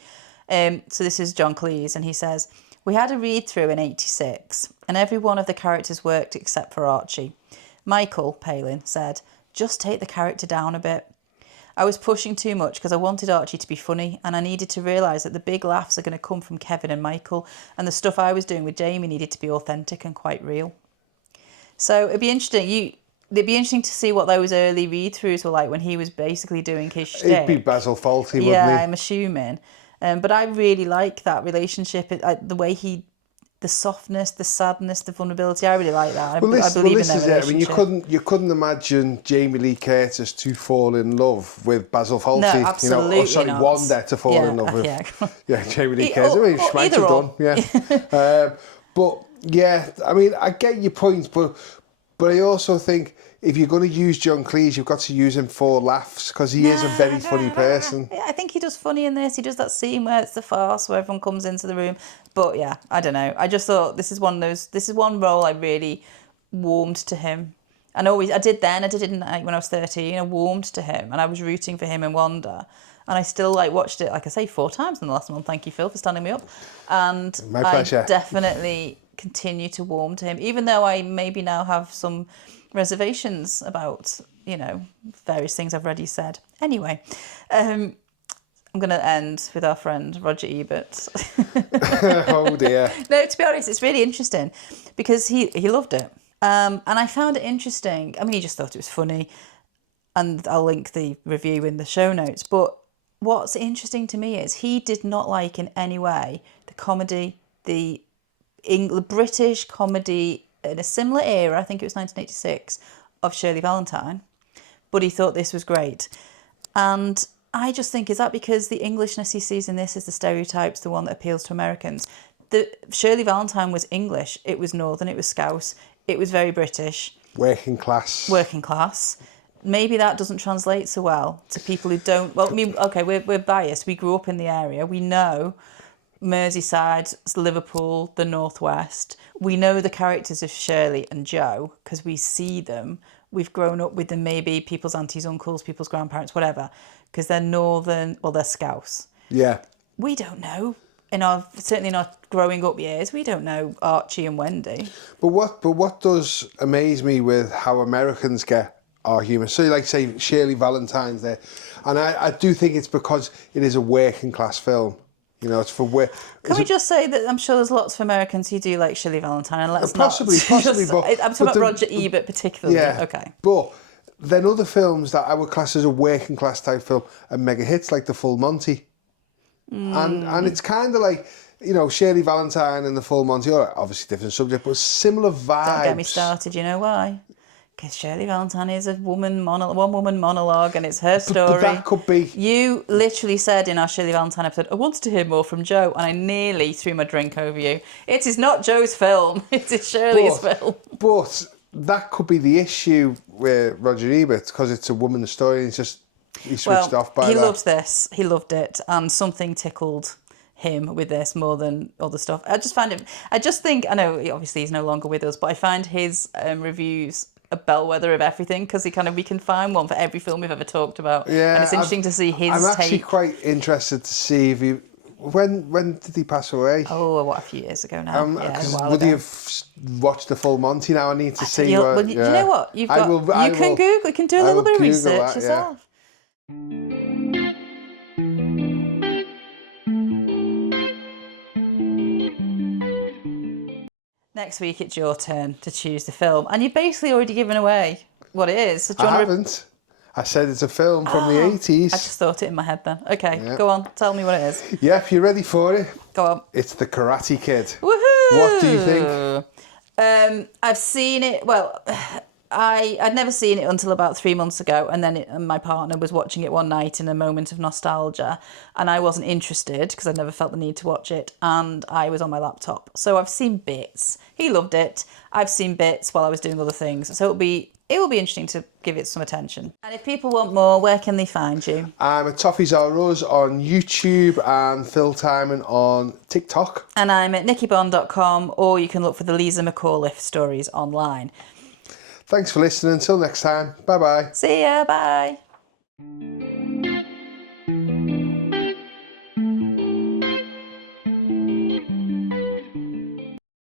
So this is John Cleese, and he says, "We had a read-through in '86, and every one of the characters worked except for Archie. Michael," Palin said, "just take the character down a bit. I was pushing too much because I wanted Archie to be funny, and I needed to realise that the big laughs are going to come from Kevin and Michael, and the stuff I was doing with Jamie needed to be authentic and quite real." So it'd be interesting to see what those early read-throughs were like when he was basically doing his shtick. It'd be Basil Fawlty, wouldn't he? Yeah, I'm assuming. But I really like that relationship, the way the softness, the sadness, the vulnerability. I really like that. I believe in their relationship. I mean, you couldn't imagine Jamie Lee Curtis to fall in love with Basil Fawlty. No, absolutely not. Wanda to fall in love with. Yeah, Jamie Lee Curtis. I mean, she might have done. Yeah. But yeah, I mean, I get your point, but I also think if you're going to use John Cleese, you've got to use him for laughs because he is a very funny person. Yeah, I think he does funny in this. He does that scene where it's the farce where everyone comes into the room. But yeah, I don't know. I just thought this is one role I really warmed to him. And I did it when I was 13. I warmed to him and I was rooting for him and Wanda. And I still watched it, like I say, 4 times in the last month. Thank you, Phil, for standing me up. And my pleasure. I definitely continue to warm to him, even though I maybe now have some reservations about, various things I've already said. Anyway, I'm going to end with our friend Roger Ebert. Oh dear. No, to be honest, it's really interesting because he loved it. And I found it interesting. I mean, he just thought it was funny. And I'll link the review in the show notes. But what's interesting to me is he did not like in any way the comedy, the British comedy in a similar era, I think it was 1986, of Shirley Valentine. But he thought this was great. And I just think, is that because the Englishness he sees in this is the stereotypes, the one that appeals to Americans? Shirley Valentine was English, it was Northern, it was Scouse, it was very British. Working class. Maybe that doesn't translate so well to people who don't... Well, I mean, okay, we're biased. We grew up in the area. We know Merseyside, Liverpool, the Northwest. We know the characters of Shirley and Joe because we see them. We've grown up with them, maybe people's aunties, uncles, people's grandparents, whatever, because they're Northern, they're Scouse. Yeah. We don't know. Certainly in our growing up years, we don't know Archie and Wendy. But what does amaze me with how Americans get our humour, so say Shirley Valentine's there, and I do think it's because it is a working class film. It's for where. Can we just say that I'm sure there's lots of Americans who do like Shirley Valentine, and let's possibly, but I'm talking about Roger Ebert particularly. Yeah. Okay. But then other films that I would class as a working class type film are mega hits, like The Full Monty, and it's kind of like Shirley Valentine and The Full Monty. Obviously different subject, but similar vibes. Don't get me started. You know why? Because Shirley Valentine is a one-woman monologue, and it's her story. But that could be... You literally said in our Shirley Valentine episode, I wanted to hear more from Joe, and I nearly threw my drink over you. It is not Joe's film. It is Shirley's film. But that could be the issue with Roger Ebert, because it's a woman's story, and he switched off by that. He loved this. He loved it, and something tickled him with this more than other stuff. I know, obviously he's no longer with us, but I find his reviews a bellwether of everything, because we can find one for every film we've ever talked about. Yeah, and it's interesting to see his take. I'm actually quite interested to see if he... When did he pass away? Oh, what, a few years ago now. Would he have watched The Full Monty now? I need to see what... You know what? You can Google, you can do a little bit of research yourself. Next week, it's your turn to choose the film. And you've basically already given away what it is. I haven't. I said it's a film from the 80s. I just thought it in my head then. Okay, go on. Tell me what it is. Yep, you ready for it? Go on. It's The Karate Kid. Woohoo! What do you think? I've seen it. Well, I'd never seen it until about 3 months ago, and then my partner was watching it one night in a moment of nostalgia, and I wasn't interested because I never felt the need to watch it, and I was on my laptop. So I've seen bits. He loved it. I've seen bits while I was doing other things. So it will be interesting to give it some attention. And if people want more, where can they find you? I'm at Toffees R Us on YouTube and Phil Timon on TikTok. And I'm at nickybond.com, or you can look for the Lisa McAuliffe stories online. Thanks for listening. Until next time. Bye-bye. See ya. Bye.